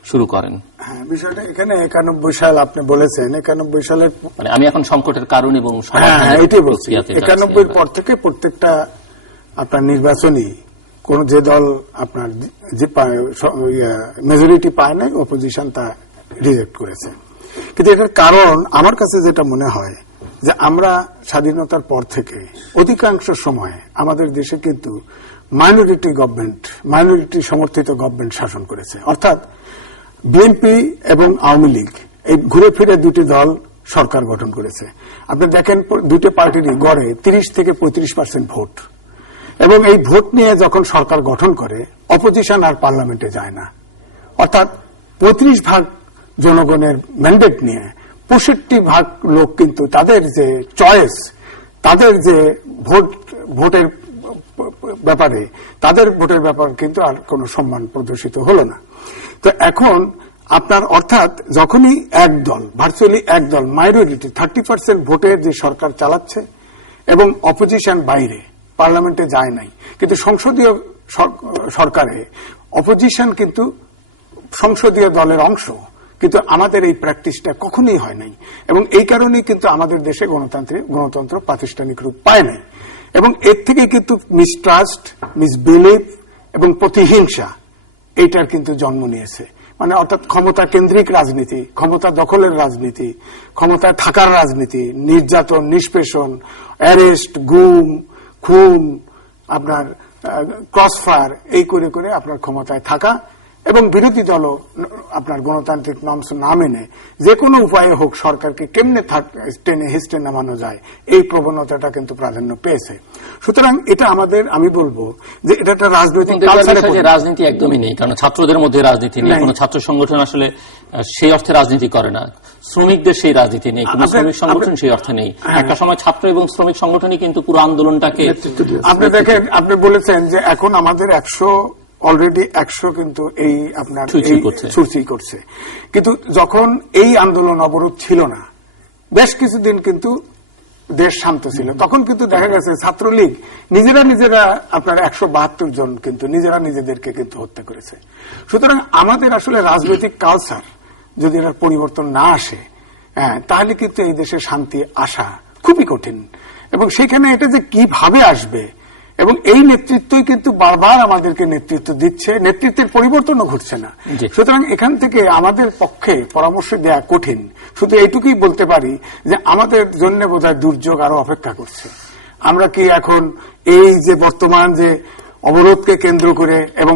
শুরু করেন। হ্যাঁ, বিষয়টা এখানে 91 সাল আপনি বলেছেন, 91 সালের মানে আমি এখন সংকটের কারণ এবং এটাই বলছি। 91 পর থেকে প্রত্যেকটা আপনার নির্বাচনই কোন যে দল আপনার যে মেজরিটি পায় নাই, অপোজিশন তা রিজেক্ট করেছে। কিন্তু এটার কারণ আমার কাছে যেটা মনে হয় যে আমরা স্বাধীনতার পর থেকে অধিকাংশ সময় আমাদের দেশে কিন্তু মাইনরিটি গভর্নমেন্ট, মাইনরিটি সমর্থিত গভর্নমেন্ট শাসন করেছে। অর্থাৎ বিএনপি এবং আওয়ামী লীগ এই ঘুরে ফিরে দুটি দল সরকার গঠন করেছে। আপনি দেখেন দুটি পার্টিরই গড়ে 30 থেকে 35% ভোট, এবং এই ভোট নিয়ে যখন সরকার গঠন করে অপোজিশন আর পার্লামেন্টে যায় না। অর্থাৎ 35% জনগণের ম্যান্ডেট নিয়ে 65% লোক কিন্তু তাদের যে চয়েস, তাদের যে ভোটের ব্যাপারে, তাদের ভোটের ব্যাপার কিন্তু আর কোনো সম্মান প্রদর্শিত হলো না। তো এখন আপনার অর্থাৎ যখনই এক দল, ভার্চুয়ালি এক দল মাইনরিটি 30% ভোটের যে সরকার চালাচ্ছে এবং অপোজিশন বাইরে পার্লামেন্টে যায় নাই, কিন্তু সংসদীয় সরকারে অপোজিশন কিন্তু সংসদীয় দলের অংশ, কিন্তু আমাদের এই প্র্যাকটিসটা কখনোই হয় নাই। এবং এই কারণেই কিন্তু আমাদের দেশে গণতন্ত্র প্রাতিষ্ঠানিক রূপ পায় নাই। এবং এর থেকে কিন্তু মিসট্রাস্ট, মিসবিলিভ এবং প্রতিহিংসা এইটার কিন্তু জন্ম নিয়েছে। মানে অর্থাৎ ক্ষমতা কেন্দ্রিক রাজনীতি, ক্ষমতা দখলের রাজনীতি, ক্ষমতায় থাকার রাজনীতি, নির্যাতন, নিষ্পেষণ, অ্যারেস্ট, গুম, খুন, আপনার ক্রসফায়ার, এই করে করে আপনার ক্ষমতায় থাকা, এবং বিরোধী দলও আপনার গণতান্ত্রিক নর্মস না মেনে যে কোনো উপায়ে হোক সরকারকে কেমনে টেনে হিস্টে নামানো যায়, এই প্রবণতাটা কিন্তু প্রাধান্য পেয়েছে। সুতরাং এটা আমাদের, আমি বলবো যে এটা একটা রাজনৈতিক রাজনীতি একদমই নেই, কারণ ছাত্রদের মধ্যে রাজনীতি নেই, কোনো ছাত্র সংগঠন আসলে সেই অর্থে রাজনীতি করে না, শ্রমিকদের সেই রাজনীতি নেই, কোন শ্রমিক সংগঠন সেই অর্থে নেই। একটা সময় ছাত্র এবং শ্রমিক সংগঠনই কিন্তু পুরো আন্দোলনটাকে, আপনি দেখেন, আপনি বলেছেন যে এখন আমাদের অলরেডি 100 কিন্তু এই আপনার ছুরচি করছে। কিন্তু যখন এই আন্দোলন অবরোধ ছিল না, বেশ কিছুদিন কিন্তু দেশ শান্ত ছিল, তখন কিন্তু দেখা গেছে ছাত্রলীগ নিজেরা আপনার 172 জন কিন্তু নিজেদেরকে কিন্তু হত্যা করেছে। সুতরাং আমাদের আসলে রাজনৈতিক কালচার যদি এর পরিবর্তন না আসে, তাহলে কিন্তু এই দেশে শান্তি আসা খুবই কঠিন। এবং সেখানে এটা যে কিভাবে আসবে, এবং এই নেতৃত্বই কিন্তু বারবার আমাদেরকে নেতৃত্ব দিচ্ছে, নেতৃত্বের পরিবর্তনও ঘটছে না। সুতরাং এখান থেকে আমাদের পক্ষে পরামর্শ দেওয়া কঠিন। শুধু এইটুকুই বলতে পারি যে আমাদের জন্য বোধহয় দুর্যোগ আরো অপেক্ষা করছে। আমরা কি এখন এই যে বর্তমান যে অবরোধকে কেন্দ্র করে, এবং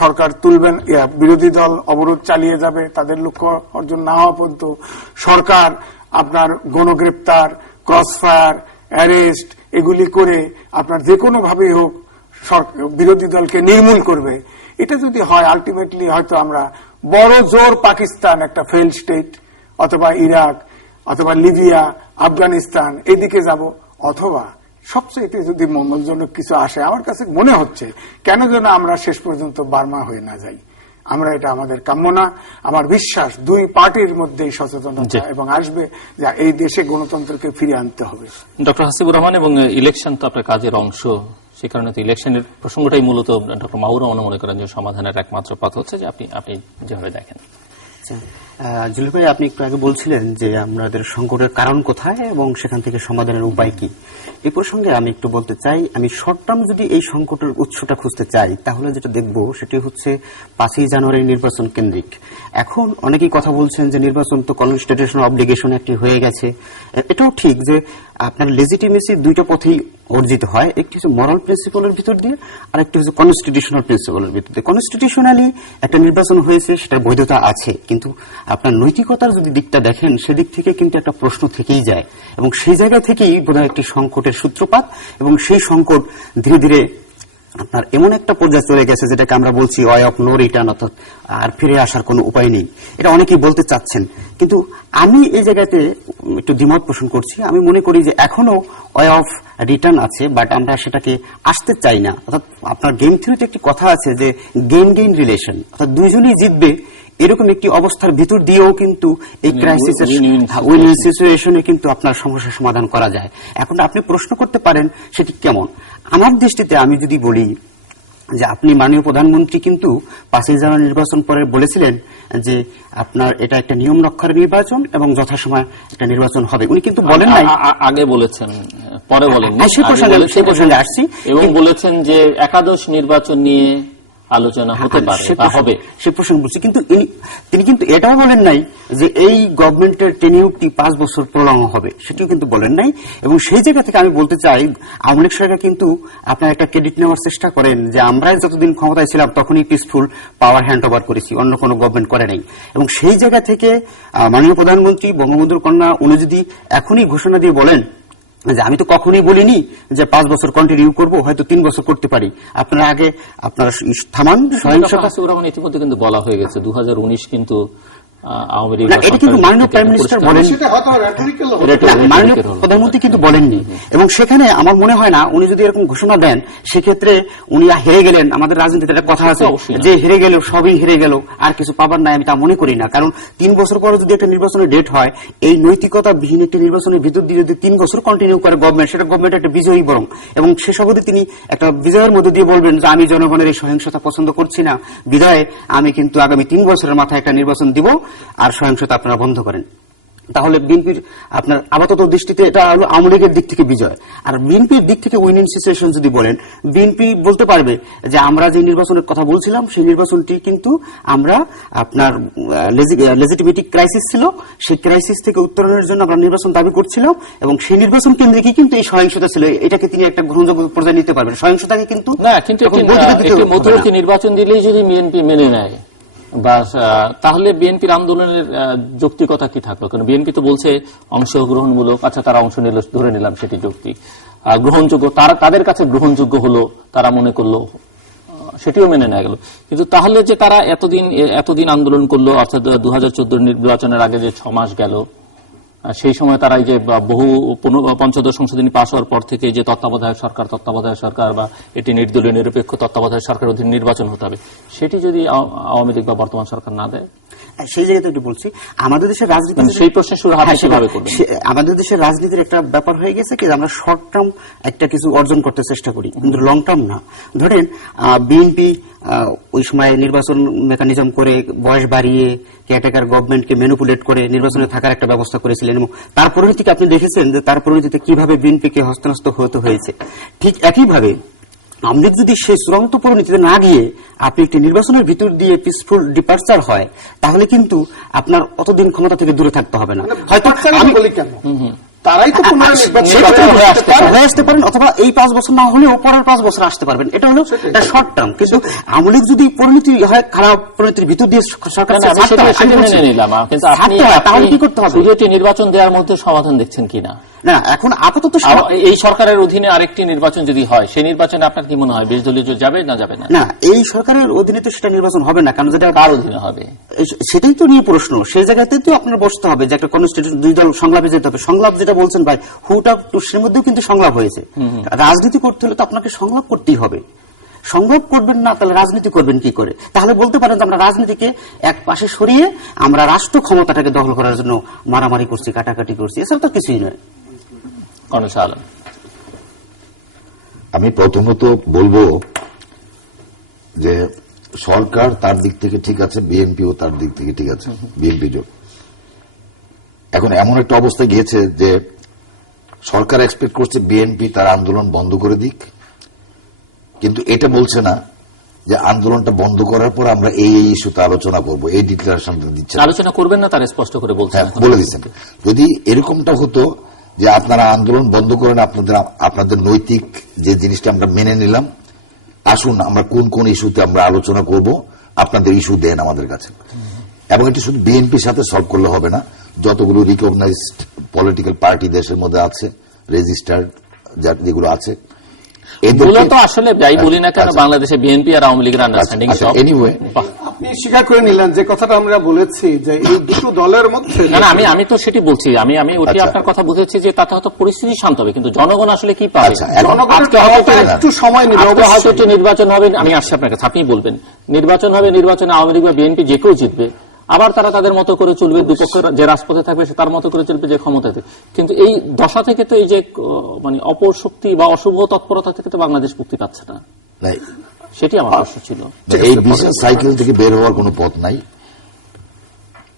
সরকার তুলবেন, বিরোধী দল অবরোধ চালিয়ে যাবে তাদের লক্ষ্য অর্জন না হওয়া পর্যন্ত, সরকার আপনার গণগ্রেপ্তার, ক্রসফায়ার, অ্যারেস্ট এগুলি করে আপনার যে কোনো ভাবে হোক বিরোধী দলকে নির্মূল করবে, এটা যদি হয় আলটিমেটলি হয়তো আমরা বড় জোর পাকিস্তান, একটা ফেল স্টেট, অথবা ইরাক, অথবা লিবিয়া, আফগানিস্তান এদিকে যাব, অথবা সবচেয়ে যদি মঙ্গলজনক কিছু আসে, আমার কাছে মনে হচ্ছে কেন যেন আমরা শেষ পর্যন্ত বার্মা হয়ে না যাই। আমরা এটা আমাদের কাম্য না। আমার বিশ্বাস দুই পার্টির মধ্যেই সচেতনতা এবং আসবে যে এই দেশে গণতন্ত্রকে ফিরিয়ে আনতে হবে। ডক্টর হাসিবুর রহমান, এবং ইলেকশন তো আপনার কাজের অংশ, সে কারণে তো ইলেকশনের প্রসঙ্গটাই মূলত ডক্টর মাহবুর রহমান মনে করেন যে সমাধানের একমাত্র পথ হচ্ছে যে আপনি যেভাবে দেখেন। জুলি ভাই, আপনি একটু আগে বলছিলেন যে আমাদের সংকটের কারণ কোথায় এবং সেখান থেকে সমাধানের উপায় কি। এই প্রসঙ্গে আমি একটু বলতে চাই, আমি শর্ট টার্ম যদি এই সংকটের উৎসটা খুঁজতে চাই তাহলে যেটা দেখব সেটি হচ্ছে 5ই জানুয়ারি নির্বাচন কেন্দ্রিক। এখন অনেকেই কথা বলছেন যে নির্বাচন তো কনস্টিটিউশন অবলিগেশন একটি হয়ে গেছে। এটাও ঠিক যে আপনার লেজিটিমেসি দুইটা পথেই অর্জিত হয়, একটি হচ্ছে মরাল প্রিন্সিপালের ভিতর দিয়ে আর একটি হচ্ছে কনস্টিটিউশনাল প্রিন্সিপালের ভিতর দিয়ে। কনস্টিটিউশনালি একটা নির্বাচন হয়েছে, সেটার বৈধতা আছে, কিন্তু আপনার নৈতিকতার যদি দিকটা দেখেন সেদিক থেকে কিন্তু একটা প্রশ্ন থেকেই যায় এবং সেই জায়গা থেকেই বোধহয় একটি সংকটের সূত্রপাত এবং সেই সংকট ধীরে ধীরে আপনার এমন একটা পর্যায়ে চলে গেছে যেটাকে আমরা বলছি ওয়ে অফ নো রিটার্ন, অর্থাৎ আর ফিরে আসার কোনো উপায় নেই। এটা অনেকেই বলতে চাচ্ছেন, কিন্তু আমি এই জায়গাতে একটু দ্বিমত পোষণ করছি। আমি মনে করি যে এখনো ওয়ে অফ রিটার্ন আছে, বাট আমরা সেটাকে আসতে চাই না। অর্থাৎ আপনার গেম থিওরিতে একটি কথা আছে যে গেইন গেইন রিলেশন, অর্থাৎ দুইজনই জিতবে এরকম একটি অবস্থার ভিতর দিয়েও কিন্তু এই ক্রাইসিসের উইন সিচুয়েশনে কিন্তু আপনার সমস্যার সমাধান করা যায়। এখন আপনি প্রশ্ন করতে পারেন সেটি কেমন। আমার দৃষ্টিতে আমি যদি বলি যে আপনি মাননীয় প্রধানমন্ত্রী কিন্তু 5ই জানুয়ারি নির্বাচন পরে বলেছিলেন যে আপনার এটা একটা নিয়ম রক্ষার নির্বাচন এবং যথাসময় একটা নির্বাচন হবে। উনি কিন্তু বলেন নাই, আগে বলেছেন, পরে বলেন, সেই প্রসঙ্গে আসছি, এবং বলেছেন যে একাদশ নির্বাচন নিয়ে আলোচনা হতে পারে বা হবে, সে প্রসঙ্গ বলছি। কিন্তু তিনি কিন্তু এটাও বলেন নাই যে এই গভর্নমেন্টের টেনিউরটি 5 বছর প্রলং হবে, সেটিও কিন্তু বলেন নাই। এবং সেই জায়গা থেকে আমি বলতে চাই আওয়ামী লীগ সরকার কিন্তু আপনার একটা ক্রেডিট নেওয়ার চেষ্টা করেন যে আমরাই যতদিন ক্ষমতায় ছিলাম তখনই পিসফুল পাওয়ার হ্যান্ড ওভার করেছি, অন্য কোনো গভর্নমেন্ট করে নাই। এবং সেই জায়গা থেকে মাননীয় প্রধানমন্ত্রী বঙ্গবন্ধুর কন্যা উনি যদি এখনই ঘোষণা দিয়ে বলেন যে আমি তো কখনোই বলিনি যে 5 বছর কন্টিনিউ করব, হয়তো 3 বছর করতে পারি, আপনারা আগে আপনারা থামান সহিংসতা। ইতিমধ্যে কিন্তু বলা হয়ে গেছে 2019 কিন্তু আওয়ামী লীগ, এটা কিন্তু মাননীয় প্রাইম মিনিস্টার বলেন, মাননীয় প্রধানমন্ত্রী কিন্তু বলেননি। এবং সেখানে আমার মনে হয় না উনি যদি এরকম ঘোষণা দেন সেক্ষেত্রে উনি হেরে গেলেন। আমাদের রাজনীতিতে একটা কথা আছে যে হেরে গেল সবই হেরে গেল, আর কিছু পাবার নাই, আমি তা মনে করি না। কারণ 3 বছর পরে যদি একটা নির্বাচনের ডেট হয়, এই নৈতিকতা বিহীন একটি নির্বাচনের ভিতর দিয়ে যদি 3 বছর কন্টিনিউ করে গভর্নমেন্ট, সেটা গভর্নমেন্ট একটা বিজয়ী বরং, এবং শেষ অবধি তিনি একটা বিজয়ের মধ্যে দিয়ে বলবেন যে আমি জনগণের এই সহিংসতা পছন্দ করছি না, বিদায় আমি কিন্তু আগামী 3 বছরের মাথায় একটা নির্বাচন দিব আর সহিংসতা আপনারা বন্ধ করেন। তাহলে বিএনপির আপনার আপাতত দৃষ্টিতে এটা হলো আওয়ামী লীগের দিক থেকে বিজয়। আর বিএনপির দিক থেকে উইনিং সিচুয়েশন যদি বলেন, বিএনপি বলতে পারবে যে আমরা যে নির্বাচনের কথা বলছিলাম সেই নির্বাচনটি কিন্তু আমরা আপনার লেজিটিমেটিক ক্রাইসিস ছিল, সেই ক্রাইসিস থেকে উত্তরণের জন্য আমরা নির্বাচন দাবি করছিলাম এবং সেই নির্বাচন কেন্দ্রে কিন্তু এই সহিংসতা ছিল, এটাকে তিনি একটা গ্রহণযোগ্য পর্যায়ে নিতে পারবেন। সহিংসতাকে কিন্তু না, কিন্তু মধ্যবর্তী নির্বাচন দিলেই যদি বিএনপি মেনে নেয় বা তাহলে বিএনপির আন্দোলনের যৌক্তিকতা কি থাকলো? কারণ বিএনপি তো বলছে অংশগ্রহণমূলক, আচ্ছা তারা অংশ নিল, ধরে নিলাম সেটি যৌক্তিক, গ্রহণযোগ্য, তাদের কাছে গ্রহণযোগ্য হলো, তারা মনে করলো, সেটিও মেনে নেওয়া গেল। কিন্তু তাহলে যে তারা এতদিন আন্দোলন করলো, অর্থাৎ 2014 নির্বাচনের আগে যে 6 মাস গেল, সেই সময় তারা এই যে বহু পঞ্চদশ সংশোধনী পাশ হওয়ার পর থেকে যে তত্ত্বাবধায়ক সরকার বা এটি নির্দলীয় নিরপেক্ষ তত্ত্বাবধায়ক সরকার অধীনে নির্বাচন হতে হবে, সেটি যদি আওয়ামী লীগ বা বর্তমান সরকার না দেয়, সেই জায়গাতে একটু বলছি আমাদের দেশের রাজনীতি, সেই প্রশ্নের শুরু কিভাবে করবে? আমাদের দেশের রাজনীতির একটা ব্যাপার হয়ে গেছে কি আমরা শর্ট টার্ম একটা কিছু অর্জন করতে চেষ্টা করি, কিন্তু লং টার্ম না। ধরেন বিএনপি ওই সময় নির্বাচন মেকানিজম করে বয়স বাড়িয়ে কেয়ারটেকার গভর্নমেন্টকে ম্যানিপুলেট করে নির্বাচনে থাকার একটা ব্যবস্থা করেছিলেন এবং তার পরিণতিকে আপনি দেখেছেন যে তার পরিণতিতে কিভাবে বিএনপিকে হস্তনস্ত হতে হয়েছে। ঠিক একইভাবে আওয়ামী লীগ যদি সেই চূড়ান্ত পরিণতিতে না গিয়ে আপনি একটি নির্বাচনের ভিতর দিয়ে পিসফুল ডিপার্চার হয়, তাহলে কিন্তু আপনার অতদিন ক্ষমতা থেকে দূরে থাকতে হবে না। হয়তো আমি বলি কেন, তারাই তো হয়ে আসতে পারেন, অথবা এই 5 বছর না হলেও পরের 5 বছর আসতে পারবেন, এটা হলো শর্ট টার্ম। কিন্তু আওয়ামী লীগ যদি পরিণতি হয় খারাপ পরিণতির ভিতর দিয়ে সরকার তাহলে কি করতে হবে? নির্বাচন দেওয়ার মধ্যে সমাধান দেখছেন কিনা? না, এখন আপাতত এই সরকারের অধীনে আরেকটি নির্বাচন যদি হয়, সেই নির্বাচনে আপনার কি মনে হয় 20 দলীয় জোট যাবে না যাবে না? না, এই সরকারের অধীনে তো সেটা নির্বাচন হবে না, কারণ যেটা কার অধীনে হবে সেটাই তো নিয়ে প্রশ্ন। সেই জায়গাতে তো আপনার বসতে হবে যে একটা কনস্টিটিউশন 2 দল সংলাপে যেতে হবে। সংলাপ যেটা বলছেন ভাই, হুট আপ টুসের মধ্যেও কিন্তু সংলাপ হয়েছে। রাজনীতি করতে হলে তো আপনাকে সংলাপ করতেই হবে। সংগ্রাম করবেন না, তাহলে রাজনীতি করবেন কি করে? তাহলে বলতে পারেন যে আমরা রাজনীতিকে এক পাশে সরিয়ে আমরা রাষ্ট্র ক্ষমতাটাকে দখল করার জন্য মারামারি করছি, কাটাকাটি করছি, এছাড়া তো কিছুই নয়। কর্নেল শাহ আলম, আমি প্রথমত বলবো যে সরকার তার দিক থেকে ঠিক আছে, বিএনপিও তার দিক থেকে ঠিক আছে, বিএনপি জোট। এখন এমন একটা অবস্থায় গিয়েছে যে সরকার এক্সপেক্ট করছে বিএনপি তার আন্দোলন বন্ধ করে দিক, কিন্তু এটা বলছে না যে আন্দোলনটা বন্ধ করার পর আমরা এই ইস্যুতে আলোচনা করব, এই ডিক্লারেশন দিচ্ছে না। আলোচনা করবেন না তারা স্পষ্ট করে বলছেন, বলে দিচ্ছেন। যদি এরকমটা হতো যে আপনারা আন্দোলন বন্ধ করেন, আপনাদের নৈতিক যে জিনিসটা আমরা মেনে নিলাম, আসুন আমরা কোন কোন ইস্যুতে আমরা আলোচনা করব, আপনাদের ইস্যু দেন আমাদের কাছে। এবং এটা শুধু বিএনপির সাথে সলভ করলে হবে না, যতগুলো রিকগনাইজড পলিটিক্যাল পার্টি দেশের মধ্যে আছে, রেজিস্টার্ড যেগুলো আছে, তো আসলে যাই বলি না কেন বাংলাদেশে বিএনপি আর আওয়ামী লীগের আন্ডারস্ট্যান্ডিং। এনিওয়ে আপনি স্বীকার করে নিলেন যে কথাটা আমরা বলেছি যে এই দুটো দলের মধ্যে, না আমি আমি তো সেটি বলছি, আমি ওটি আপনার কথা বুঝেছি যে তাতে হয়তো পরিস্থিতি শান্ত হবে, কিন্তু জনগণ আসলে কি পাবে? আজকে হয়তো একটু সময় নেবে, হয়তো একটি নির্বাচন হবে, আমি আসছি আপনার কাছে, আপনি বলবেন নির্বাচন হবে, নির্বাচনে আওয়ামী লীগ বা বিএনপি যে কেউ জিতবে, আবার তারা তাদের মতো করে চলবে, দুপক্ষের যে রাজপথে থাকবে সে তার মতো করে চলবে যে ক্ষমতাতে। কিন্তু এই দশা থেকে তো এই যে মানে অপশক্তি বা অশুভ তৎপরতা থেকে তো বাংলাদেশ মুক্তি পাচ্ছে না, সেটি আমার প্রশ্ন ছিল। এই বিশেষ সাইকেল থেকে বের হওয়ার কোন পথ নাই,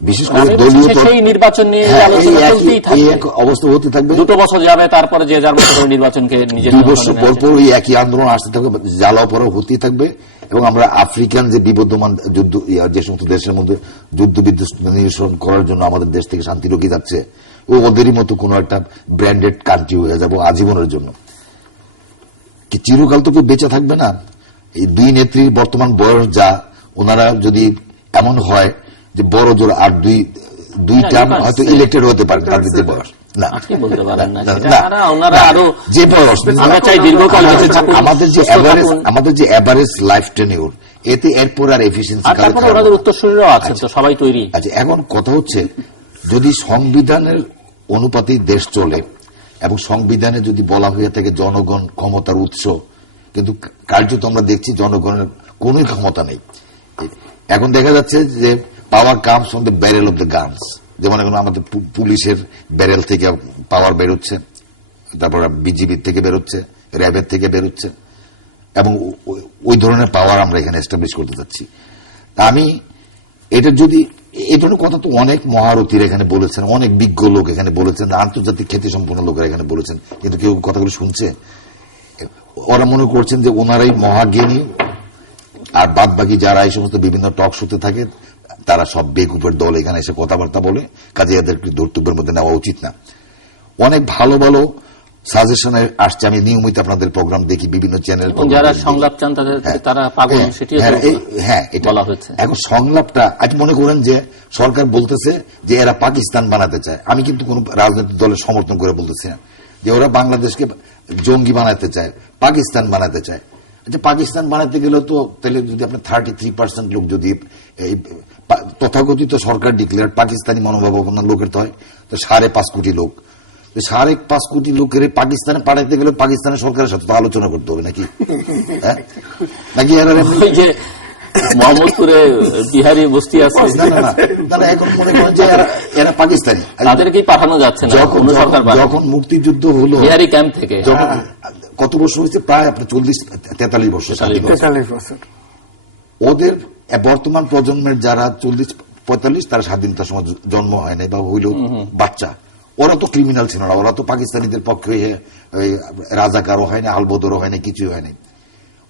বিশেষ করে দলীয় সেই নির্বাচন নিয়ে আলোচনা চলতেই থাকবে, অবস্থা হতে থাকবে, 2 বছর যাবে, তারপরে যে যার মতো করে নির্বাচনকে নিজের 2 বছর পর ওই একই আন্দোলন আসতে থাকবে, জ্বালাও পড়াও হতেই থাকবে। এবং আমরা আফ্রিকান যে বিবদমান যুদ্ধ, যে সমস্ত দেশের মধ্যে যুদ্ধ বিধ্বস্ত নিরসন করার জন্য আমাদের দেশ থেকে শান্তি রক্ষী যাচ্ছে, ওদেরই মতো কোন একটা ব্র্যান্ডেড কান্ট্রি হয়ে যাবো আজীবনের জন্য। কি চিরকাল তো কেউ বেঁচে থাকবে না? এই দুই নেত্রীর বর্তমান বয়স যা, ওনারা যদি এমন হয় যে বড় জোর আর দুই টার্ম হয়তো ইলেক্টেড হতে পারে, তাদের যে বয়স না, আমাদের যে এভারেজ লাইফ টেনিউর, এতে এরপর আর এফিসিয়েন্সি উত্তরসূরিরাও আছেন তো সবাই তৈরি। আচ্ছা, এখন কথা হচ্ছে যদি সংবিধানের অনুপাতেই দেশ চলে এবং সংবিধানে যদি বলা হয়ে থাকে জনগণ ক্ষমতার উৎস, কিন্তু কার্যত আমরা দেখছি জনগণের কোন ক্ষমতা নেই। এখন দেখা যাচ্ছে যে পাওয়ার comes from the barrel of the guns, যেমন এখন আমাদের পুলিশের ব্যারেল থেকে পাওয়ার বেরোচ্ছে, তারপর বিজিবির থেকে বেরোচ্ছে, র্যাবের থেকে বেরোচ্ছে, এবং ওই ধরনের পাওয়ার আমরা এখানে এস্টাবলিশ করতে চাচ্ছি। আমি এটা যদি এই ধরনের কথা তো অনেক মহারথীর এখানে বলেছেন, অনেক বিজ্ঞ লোক এখানে বলেছেন, আন্তর্জাতিক খ্যাতি সম্পন্ন লোকেরা এখানে বলেছেন, কিন্তু কেউ কথাগুলো শুনছে? ওরা মনে করছেন যে ওনারাই মহাজ্ঞানী, আর বাদ বাকি যারা এই সমস্ত বিভিন্ন টক শোতে থাকে তারা সব বেকুপের দল এখানে এসে কথাবার্তা বলে, কাজে এদেরকে ধর্তব্যের মধ্যে নেওয়া উচিত না। অনেক ভালো ভালো সাজেশন আসছে, আমি নিয়মিত আপনাদের প্রোগ্রাম দেখি, বিভিন্ন চ্যানেল, যারা সংলাপ চান তারা পাগল, সেটি বলা হয়েছে। এখন সংলাপটা আপনি মনে করেন যে সরকার বলতেছে যে এরা পাকিস্তান বানাতে চায়, আমি কিন্তু কোন রাজনৈতিক দলের সমর্থন করে বলতেছি না যে ওরা বাংলাদেশকে জঙ্গি বানাতে চায়, পাকিস্তান বানাতে চায়। আচ্ছা, পাকিস্তান বানাতে গেলে তো তাহলে যদি আপনার 33% লোক যদি তথাকথিত সরকার ডিক্লেয়ার পাকিস্তানি মনোভাবাপন্ন লোকের হয়, তো 5.5 কোটি লোক, 5.5 কোটি লোকের পাকিস্তানে পাঠাইতে গেলে পাকিস্তানের সরকারের সাথে তো আলোচনা করতে হবে নাকি? নাকি মোহাম্মদপুরে বিহারি বস্তি আছে, তারা এখন মনে করেন যে এরা পাকিস্তানি, তাদেরকেই পাঠানো যাচ্ছে না। যখন মুক্তিযুদ্ধ হলো বিহারি ক্যাম্প থেকে, যখন কত বছর হয়েছে, প্রায় আপনার 40-43 বছর, ওদের বর্তমান প্রজন্মের যারা 40-45 তারা স্বাধীনতার সময় জন্ম হয় নাই বা হইল বাচ্চা, ওরা তো ক্রিমিনাল ছিল না, ওরা তো পাকিস্তানিদের পক্ষে রাজাকারও হয়নি, আলবদরও হয়নি, কিছুই হয়নি।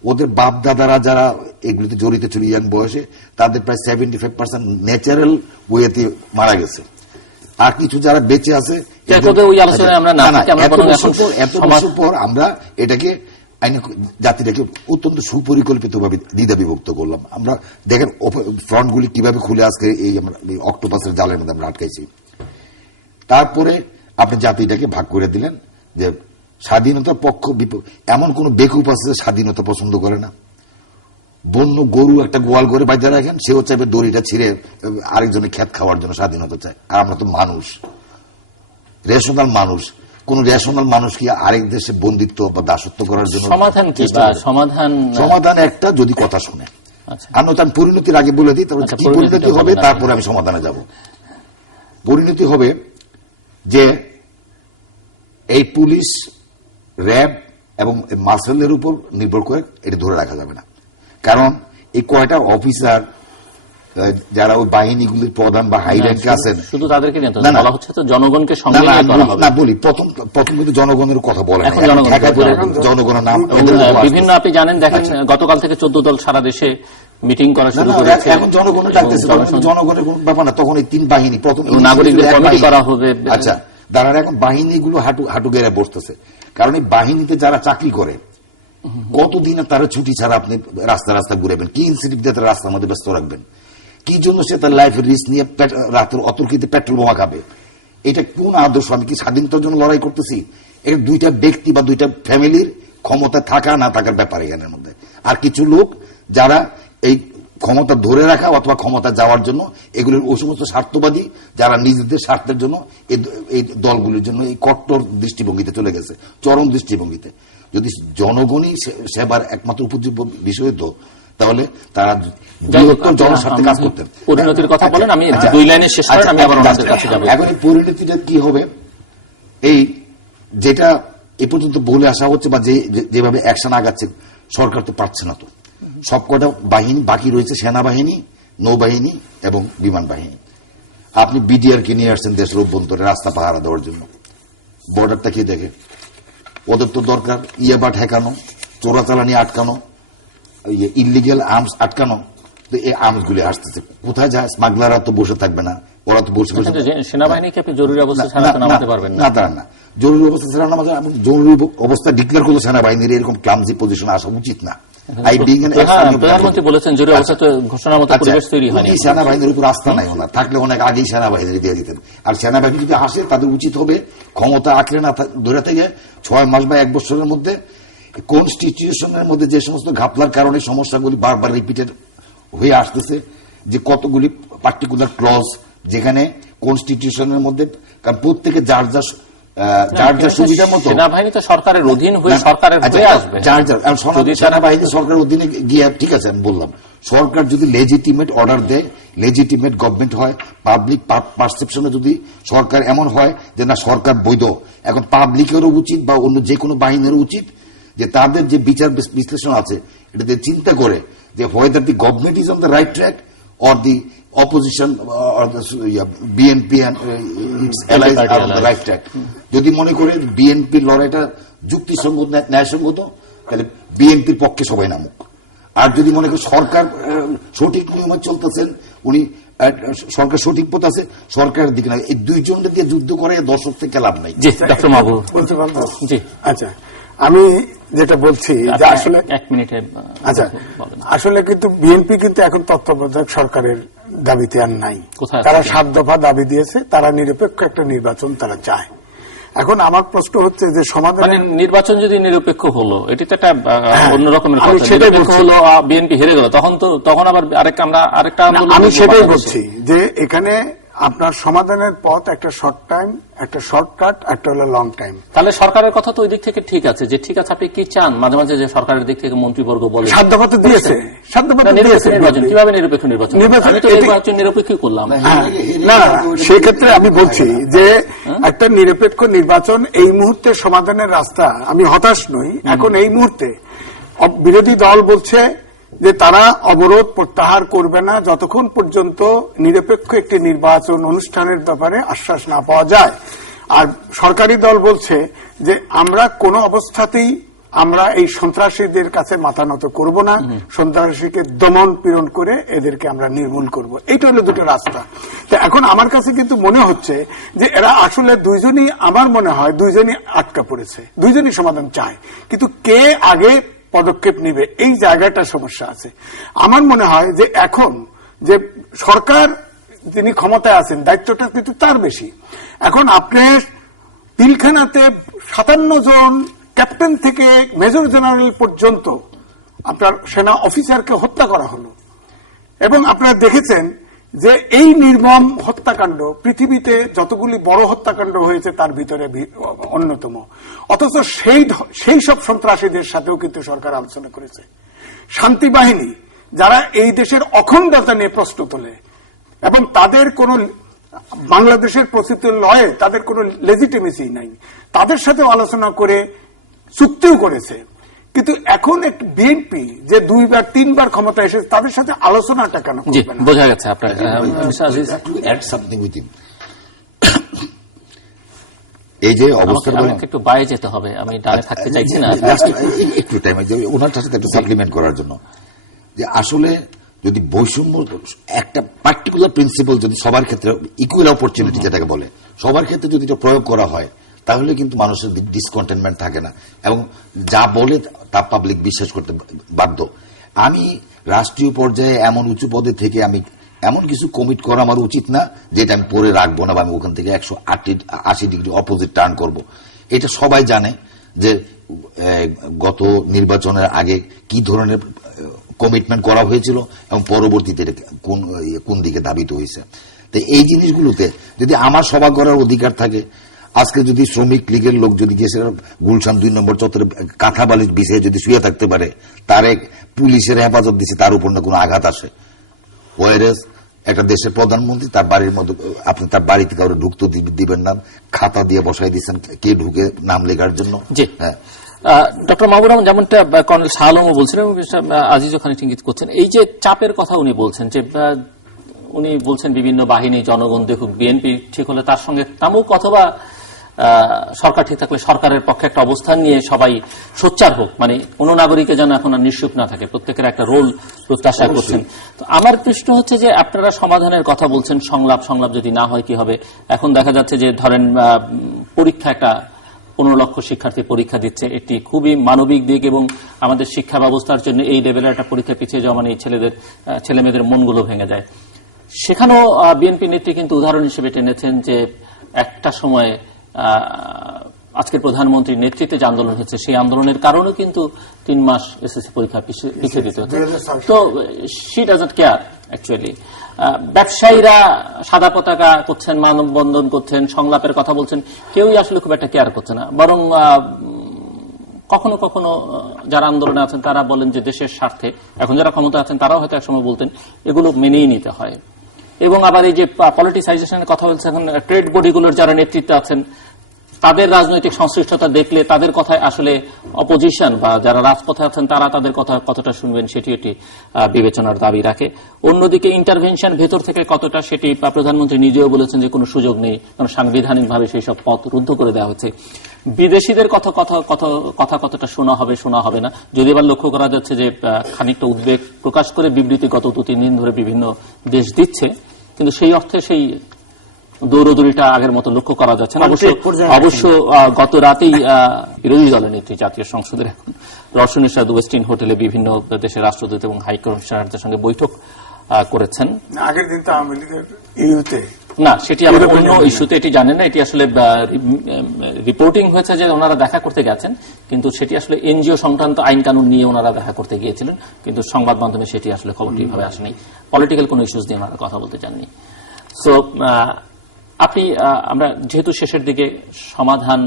ওদের বাপ দাদারা যারা এগুলিতে জড়িত ছিল ইয়াং বয়সে, তাদের প্রায় 75% ন্যাচারাল ওয়েতে মারা গেছে, আর কিছু যারা বেঁচে আছে এত বছর পর আমরা এটাকে জাতিটাকে অত্যন্ত সুপরিকল্পিতভাবে দ্বিধা বিভক্ত করলাম। আমরা দেখেন ফ্রন্টগুলি কিভাবে খুলে আজকে এই অক্টোপাসের জালের মধ্যে আমরা আটকাইছি। তারপরে আপনি জাতিটাকে ভাগ করে দিলেন যে স্বাধীনতার পক্ষ এমন কোন বেকুব আছে স্বাধীনতা পছন্দ করে না। বন্য গরু একটা গোয়াল করে বাইরে রাখেন, সেও চাইবে দড়িটা ছিঁড়ে আরেকজনের ক্ষেত খাওয়ার জন্য স্বাধীনতা চায়। আর আমরা তো মানুষ, রেশনাল মানুষ, কোন রেশনাল মানুষ কি আরেক দেশে বন্দিত্ব বা দাসত্ব করার জন্য সমাধান কি চেষ্টা বা করে? সমাধান একটা, যদি কথা শুনে। আচ্ছা। আমি তার পরিণতির আগে বলে দিই, তারপর আচ্ছা, কি পরিণতিটা পরিণতি হবে বলেন আপনি। তারপরে আমি সমাধানে যাব। পরিণতি হবে যে এই পুলিশ, র্যাব এবং মার্শালের উপর নির্ভর করে এটা ধরে রাখা যাবে না। কারণ এই কয়টা অফিসার যারা ওই বাহিনীগুলির প্রধান বা হাই র্যাঙ্কে আছেন, শুধু তাদেরকে নিয়ে না, না। বলা হচ্ছে তো জনগণকে না সঙ্গে না নিয়ে করা হবে। না বলি, প্রথম কিন্তু জনগণের কথা বলে না। এখন জনগণ ঢাকা করে জনগণ। জনগণের নাম এবং এদের উপর বিভিন্ন আসতেছে। আপনি জানেন, দেখেন আচ্ছা। গতকাল থেকে 14 দল সারা দেশে মিটিং করা না, শুরু না, করেছে। এখন জনগণের এবং ডাকতেছে, জনসংখ্যা- জনগণের কোন ব্যাপার না। তখন এই তিন বাহিনী প্রথম এবং নাগরিকদের এক কমিটি বাহিনী। করা হবে। আচ্ছা, দাঁড়ার এখন বাহিনীগুলো হাঁটু গেড়ে বসতেছে। কারণ এই বাহিনীতে যারা চাকরি করে কতদিন তারা ছুটি ছাড়া আপনি রাস্তা রাস্তা ঘুরাবেন? কি ইনসেন্টিভ দিয়ে তারা রাস্তার মধ্যে ব্যস্ত রাখবেন? কি জন্য সে তার লাইফের রিস্ক নিয়ে রাতের অতর্কিতে পেট্রোল বোমা খাবে? এটা কোন আদর্শ? আমি কি স্বাধীনতার জন্য লড়াই করতেছি? এটা দুইটা ব্যক্তি বা দুইটা ফ্যামিলির ক্ষমতা থাকা না থাকার ব্যাপার এখানের মধ্যে। আর কিছু লোক যারা এই ক্ষমতা ধরে রাখা অথবা ক্ষমতা যাওয়ার জন্য এগুলোর ওই সমস্ত স্বার্থবাদী যারা নিজেদের স্বার্থের জন্য এই দলগুলির জন্য এই কট্টর দৃষ্টিভঙ্গিতে চলে গেছে, চরম দৃষ্টিভঙ্গিতে। যদি জনগণই সেবার একমাত্র উপযোগ্য বিষয় হতো, তাহলে তারা জনস্বার্থে কাজ করতেন। পরিণতির কথা বলেন, আমি আচ্ছা, 2 লাইনে শেষ করেন, আমি আবার ওনাদের কাছে যাব। এখন এই পরিণতিটা কি হবে? এই যেটা এ পর্যন্ত বলে আসা হচ্ছে বা যেভাবে অ্যাকশন আগাচ্ছে, সরকার তো পারছে না। তো সবকটা বাহিনী বাকি রয়েছে, সেনাবাহিনী, নৌবাহিনী এবং বিমান বাহিনী। আপনি বিডিআর কে নিয়ে আসছেন দেশের অভ্যন্তরে রাস্তা পাহারা দেওয়ার জন্য। বর্ডারটা কি দেখে? ওদের তো দরকার ইয়াবা ঠেকানো, চোরাচালানি আটকানো, ইলিগেল আর্মস আটকানো। তো এই আর্মস গুলি আসতেছে কোথায় যায়? স্মাগলাররা তো বসে থাকবে না, ওরা তো বসে বসে সেনাবাহিনীকে আপনি জরুরি অবস্থা ছাড়া তো নামাতে পারবেন না। না, দাঁড়ান না, জরুরি অবস্থা ছাড়া নামাতে, জরুরি অবস্থা ডিক্লেয়ার করলো সেনাবাহিনীর এরকম ক্লামজি পজিশনে আসা উচিত না। প্রধানমন্ত্রী বলেছেন জরুরি অবস্থা তো ঘোষণার মতো পরিবেশ তৈরি হয়নি। সেনাবাহিনীর উপর আস্থা নাই ওনার, থাকলে অনেক আগেই সেনাবাহিনী দিয়ে দিতেন। আর সেনাবাহিনী যদি আসে, তাদের উচিত হবে ক্ষমতা আঁকড়ে না ধরে থেকে 6 মাস বা 1 বছরের মধ্যে কনস্টিটিউশনের মধ্যে যে সমস্ত ঘাপলার কারণে সমস্যাগুলি বারবার রিপিটেড হয়ে আসতেছে, যে কতগুলি পার্টিকুলার ক্লজ যেখানে কনস্টিটিউশনের মধ্যে, কারণ প্রত্যেকে যার যার সুবিধা মতো সেনাবাহিনী তো সরকারের অধীন হয়ে সরকারের হয়ে আসবে। সেনাবাহিনী সরকারের অধীনে গিয়ে, ঠিক আছে আমি বললাম, সরকার যদি লেজিটিমেট অর্ডার দেয়, লেজিটিমেট গভর্নমেন্ট হয়, পাবলিক পারসেপশনে যদি সরকার এমন হয় যে না সরকার বৈধ, এখন পাবলিকেরও উচিত বা অন্য যে কোনো বাহিনীরও উচিত যে তাদের যে বিচার বিশ্লেষণ আছে এটাতে চিন্তা করে যে whether the government is on the right track or the opposition or the BNP and its allies are on the right track. যদি মনে করে বিএনপির লড়াইটা যুক্তিসঙ্গত, ন্যায়সঙ্গত, তাহলে বিএনপির পক্ষে সবাই নামুক। আর যদি মনে করে সরকার সঠিক নিয়মে চলতেছেন, উনি সরকার সঠিক পথ আছে, সরকারের দিকে না, এই দুইজনকে দিয়ে যুদ্ধ করে দর্শক থেকে লাভ নাই। জি, ডক্টর মাহবুব বলতে পারবো? জি, আচ্ছা, আমি যেটা বলছি যে আসলে 1 মিনিটে আচ্ছা, বলেন। আসলে কিন্তু বিএনপি কিন্তু এখন তত্ত্বাবধায়ক সরকারের দাবিতে আর নাই। কোথায় আছে? তারা 7 দফা দাবি দিয়েছে, তারা নিরপেক্ষ একটা নির্বাচন তারা চায়। এখন আমার প্রশ্ন হচ্ছে যে সমাধান, মানে নির্বাচন যদি নিরপেক্ষ হলো, এটি তো একটা অন্য রকমের আমি কথা। সেটাই নিরপেক্ষ বলছি। হলো, বিএনপি হেরে গেল, তখন আবার আরেকটা আমি সেটাই বলছি যে এখানে আপনার সমাধানের পথ একটা শর্ট টাইম, একটা শর্টকাট, একটা হলো লং টাইম। তাহলে সরকারের কথা তো ওই দিক থেকে ঠিক আছে, যে ঠিক আছে আপনি কি চান, মাঝে মাঝে যে সরকারের দিক থেকে মন্ত্রীবর্গ বলে 7 দফা তো দিয়েছে, 7 দফা তো দিয়েছে। নির্বাচন কিভাবে নিরপেক্ষ নির্বাচন? আমি তো নির্বাচন নিরপেক্ষই করলাম। না, সেক্ষেত্রে আমি বলছি যে একটা নিরপেক্ষ নির্বাচন এই মুহূর্তে সমাধানের রাস্তা, আমি হতাশ নই। এখন এই মুহূর্তে বিরোধী দল বলছে যে তারা অবরোধ প্রত্যাহার করবে না যতক্ষণ পর্যন্ত নিরপেক্ষ একটি নির্বাচন অনুষ্ঠানের ব্যাপারে আশ্বাস না পাওয়া যায়। আর সরকারি দল বলছে যে আমরা কোনো অবস্থাতেই আমরা এই সন্ত্রাসীদের কাছে মাথা নত করব না, সন্ত্রাসীকে দমন পীড়ন করে এদেরকে আমরা নির্মূল করব। এইটা হলো দুটো রাস্তা। তো এখন আমার কাছে কিন্তু মনে হচ্ছে যে এরা আসলে দুইজনই, আমার মনে হয় দুইজনই আটকা পড়েছে, দুইজনই সমাধান চায়, কিন্তু কে আগে পদক্ষেপ নিবে এই জায়গাটা সমস্যা আছে। আমার মনে হয় যে এখন যে সরকার তিনি ক্ষমতায় আছেন, দায়িত্বটা কিন্তু তার বেশি। এখন আপনি পিলখানাতে 57 জন ক্যাপ্টেন থেকে মেজর জেনারেল পর্যন্ত আপনার সেনা অফিসারকে হত্যা করা হলো, এবং আপনারা দেখেছেন যে এই নির্মম হত্যাকাণ্ড পৃথিবীতে যতগুলি বড় হত্যাকাণ্ড হয়েছে তার ভিতরে অন্যতম, অথচ সেই সব সন্ত্রাসীদের সাথেও কিন্তু সরকার আলোচনা করেছে। শান্তি বাহিনী যারা এই দেশের অখণ্ডতা নিয়ে প্রশ্ন তোলে এবং তাদের কোন বাংলাদেশের প্রস্তুতি লয়ে তাদের কোন লেজিটিমেসি নাই, তাদের সাথে আলোচনা করে চুক্তিও করেছে। কিন্তু এখন একটি বিএনপি যে 2 বার 3 বার ক্ষমতা এসেছে তাদের সাথে আলোচনাটা কেন করবে না? বোঝা গেছে আপনার। এই যে অবস্থা, একটু বাইরে যেতে হবে, আমি ডানে থাকতে চাইছি না, একটু টাইম ওনার সাথে একটু সাপ্লিমেন্ট করার জন্য, যে আসলে যদি বৈষম্য একটা পার্টিকুলার প্রিন্সিপাল যদি সবার ক্ষেত্রে ইকুয়াল অপরচুনিটি যেটাকে বলে সবার ক্ষেত্রে যদি এটা প্রয়োগ করা হয় তাহলে কিন্তু মানুষের ডিসকন্টেনমেন্ট থাকে না এবং যা বলে তা পাবলিক বিশ্বাস করতে বাধ্য। আমি রাষ্ট্রীয় পর্যায়ে এমন উঁচু পদে থেকে আমি এমন কিছু কমিট করা আমার উচিত না যেটা আমি পরে রাখবো না বা আমি ওখান থেকে 180 ডিগ্রি অপোজিট টার্ন করব। এটা সবাই জানে যে গত নির্বাচনের আগে কি ধরনের কমিটমেন্ট করা হয়েছিল এবং পরবর্তীতে কোন দিকে ধাবিত হয়েছে। তো এই জিনিসগুলোতে যদি আমার সভা করার অধিকার থাকে, আজকে যদি শ্রমিক লীগের লোক যদি গিয়ে গুলশান 2 নম্বর চত্বরে কাঁথা বালিশ বিছিয়ে যদি শুয়ে থাকতে পারে, তার এক পুলিশের হেফাজত দিচ্ছে, তার উপর না কোনো আঘাত আসে। ওয়ারেস একটা দেশের প্রধানমন্ত্রী তার বাড়ির মধ্যে আপনি তার বাড়িতে কাউকে ঢুকতে দিবেন না, খাতা দিয়ে বসাই দিচ্ছেন কে ঢুকে নাম লেখার জন্য। হ্যাঁ, ডক্টর মাহবুব রহমান যেমনটা কর্নেল শাহ আলমও বলছেন এবং আজিজ ওখানে ইঙ্গিত করছেন, এই যে চাপের কথা উনি বলছেন, যে উনি বলছেন বিভিন্ন বাহিনী জনগণ দেখুক, বিএনপি ঠিক হলে তার সঙ্গে তামুক, অথবা সরকার ঠিক থাকলে সরকারের পক্ষে একটা অবস্থান নিয়ে সবাই সোচ্চার হোক, মানে কোন নাগরিকে যেন এখন আর নিশ্চুপ না থাকে, প্রত্যেকের একটা রোল প্রত্যাশা করছেন। তো আমার প্রশ্ন হচ্ছে যে আপনারা সমাধানের কথা বলছেন, সংলাপ যদি না হয় কি হবে? এখন দেখা যাচ্ছে যে ধরেন পরীক্ষা, একটা 15 লক্ষ শিক্ষার্থী পরীক্ষা দিচ্ছে, একটি খুবই মানবিক দিক এবং আমাদের শিক্ষা ব্যবস্থার জন্য এই লেভেলের একটা পরীক্ষা পিছিয়ে যাওয়া মানে ছেলে মেয়েদের মনগুলো ভেঙে যায়। সেখানেও বিএনপি নেত্রী কিন্তু উদাহরণ হিসেবে টেনেছেন যে একটা সময় আজকের প্রধানমন্ত্রীর নেতৃত্বে যে আন্দোলন হচ্ছে সেই আন্দোলনের কারণে কিন্তু 3 মাস এসএসসি পরীক্ষা পিছিয়ে দিতে হতো। তো শি ডাজন্ট কেয়ার অ্যাকচুয়ালি। ব্যবসায়ীরা সাদা পতাকা করছেন, মানববন্ধন করছেন, সংলাপের কথা বলছেন, কেউই আসলে খুব একটা কেয়ার করছে না, বরং কখনো কখনো যারা আন্দোলনে আছেন তারা বলেন যে দেশের স্বার্থে, এখন যারা ক্ষমতা আছেন তারাও হয়তো একসময় বলতেন এগুলো মেনেই নিতে হয়। এবং আবার এই যে পলিটিসাইজেশনের কথা বলছে, এখন ট্রেড বডিগুলোর যারা নেতৃত্বে আছেন তাদের রাজনৈতিক সংশ্লিষ্টতা দেখলে তাদের কথায় আসলে অপোজিশন বা যারা রাজপথে আছেন তারা তাদের কথা কতটা শুনবেন সেটি একটি বিবেচনার দাবি রাখে। অন্যদিকে ইন্টারভেনশন ভেতর থেকে কতটা, সেটি প্রধানমন্ত্রী নিজেও বলেছেন যে কোনো সুযোগ নেই, কারণ সাংবিধানিকভাবে সেই সব পথ রুদ্ধ করে দেওয়া হচ্ছে। বিদেশিদের কথা কতটা শোনা হবে না, যদি এবার লক্ষ্য করা যাচ্ছে যে খানিকটা উদ্বেগ প্রকাশ করে বিবৃতি গত 2-3 দিন ধরে বিভিন্ন দেশ দিচ্ছে, কিন্তু সেই অর্থে সেই দৌড়দৌড়িটা আগের মতো লক্ষ্য করা যাচ্ছে না। অবশ্য গত রাতেই বিরোধী দলের নেত্রী জাতীয় সংসদের এখন রওশন এরশাদ ওয়েস্টিন হোটেলে বিভিন্ন দেশের রাষ্ট্রদূত এবং হাই কমিশনারদের সঙ্গে বৈঠক করেছেন। আগের দিন তো আওয়ামী লীগের ইউতে না, সেটি আবার অন্য ইস্যুতে, এটি জানেন না, এটি আসলে রিপোর্টিং হয়েছে যে ওনারা দেখা করতে গেছেন, কিন্তু সেটি আসলে এনজিও সংক্রান্ত আইন কানুন নিয়ে ওনারা দেখা করতে গিয়েছিলেন, কিন্তু সংবাদ মাধ্যমে সেটি আসলে খবরটি ভাবে আসেনি। পলিটিক্যাল কোনো ইস্যুস নিয়ে ওনারা কথা বলতে চাননি। সো আপনি, আমরা যেহেতু শেষের দিকে, সমাধান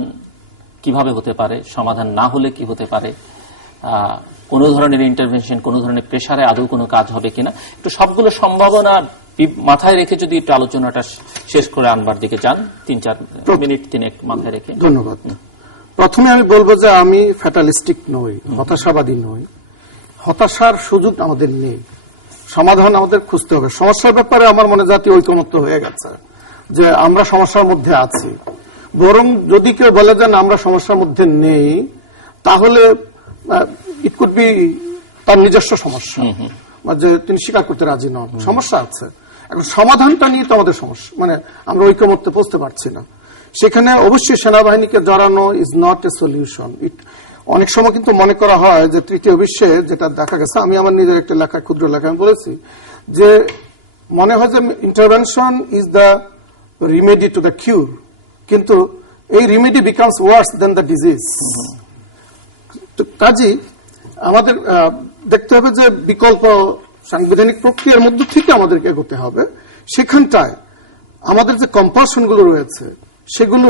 কিভাবে হতে পারে, সমাধান না হলে কি হতে পারে, কোন ধরনের ইন্টারভেনশন, কোন ধরনের প্রেসারে আদৌ কোনো কাজ হবে কিনা, একটু সবগুলো সম্ভাবনা মাথায় রেখে যদি একটু আলোচনাটা শেষ করে আনবার দিকে যান, 3-4 মিনিট মাথায় রেখে। ধন্যবাদ। প্রথমে আমি বলবো যে আমি ফ্যাটালিস্টিক নই, হতাশাবাদী নই, হতাশার সুযোগ আমাদের নেই, সমাধান আমাদের খুঁজতে হবে। সমস্যার ব্যাপারে আমার মনে জাতীয় ঐকমত্য হয়ে গেছে যে আমরা সমস্যার মধ্যে আছি, বরং যদি কেউ বলে যে আমরা সমস্যার মধ্যে নেই, তাহলে ইট কুড বি তার নিজস্ব সমস্যা, যে তিনি স্বীকার করতে রাজি নন, সমস্যা আছে। এখন সমাধানটা নিয়ে তো আমাদের সমস্যা, মানে আমরা ঐকমত্যে পৌঁছতে পারছি না। সেখানে অবশ্যই সেনাবাহিনীকে জড়ানো ইজ নট এ সলিউশন। অনেক সময় কিন্তু মনে করা হয় যে তৃতীয় বিশ্বে যেটা দেখা গেছে, আমি আমার নিজের একটা লেখা, ক্ষুদ্র লেখা আমি বলেছি যে মনে হয় যে intervention is the remedy to the cure, কিন্তু এই remedy becomes worse than the disease. কাজী আমাদের দেখতে হবে যে বিকল্প সাংবিধানিক প্রক্রিয়ার মধ্য থেকে আমাদেরকে এগোতে হবে, সেখানটায় আমাদের যে কম্পালশন গুলো রয়েছে সেগুলো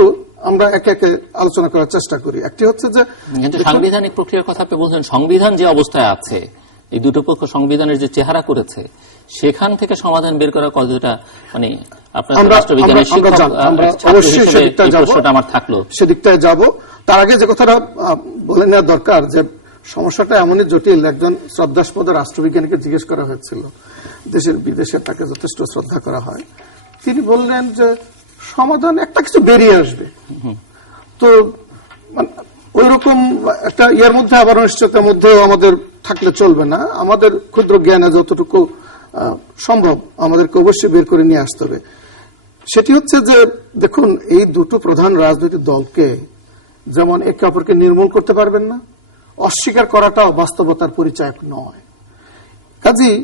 আমরা একে একে আলোচনা করার চেষ্টা করি। একটি হচ্ছে যে কিন্তু সাংবিধানিক প্রক্রিয়ার কথা আপনি বলছেন, সংবিধান যে অবস্থায় আছে, এই দুটো পক্ষ সংবিধানের যে চেহারা করেছে, সেখান থেকে সমাধান বের করা কতটা, মানে আপনার রাষ্ট্রবিজ্ঞানের শিক্ষক হিসেবে এই প্রশ্নটা আমার থাকলো, সেদিকটায় যাব। তার আগে যে কথাটা বলে নেওয়া দরকার, যে সমস্যাটা এমনই জটিল, একজন শ্রদ্ধাস্পদ রাষ্ট্রবিজ্ঞানীকে জিজ্ঞেস করা হয়েছিল, দেশের বিদেশে তাকে যথেষ্ট শ্রদ্ধা করা হয়, তিনি বললেন যে সমাধান একটা কিছু বেরিয়ে আসবে। তো ওই রকম একটা ইয়ার মধ্যে আবার অনিশ্চয়তার মধ্যেও আমাদের থাকলে চলবে না। আমাদের ক্ষুদ্র জ্ঞানে যতটুকু সম্ভব আমাদেরকে অবশ্যই বের করে নিয়ে আসতে হবে। সেটি হচ্ছে যে দেখুন, এই দুটো প্রধান রাজনৈতিক দলকে যেমন একে অপরকে নির্মূল করতে পারবেন না, অস্বীকার করাটাও বাস্তবতার পরিচায়ক নয়। কাজেই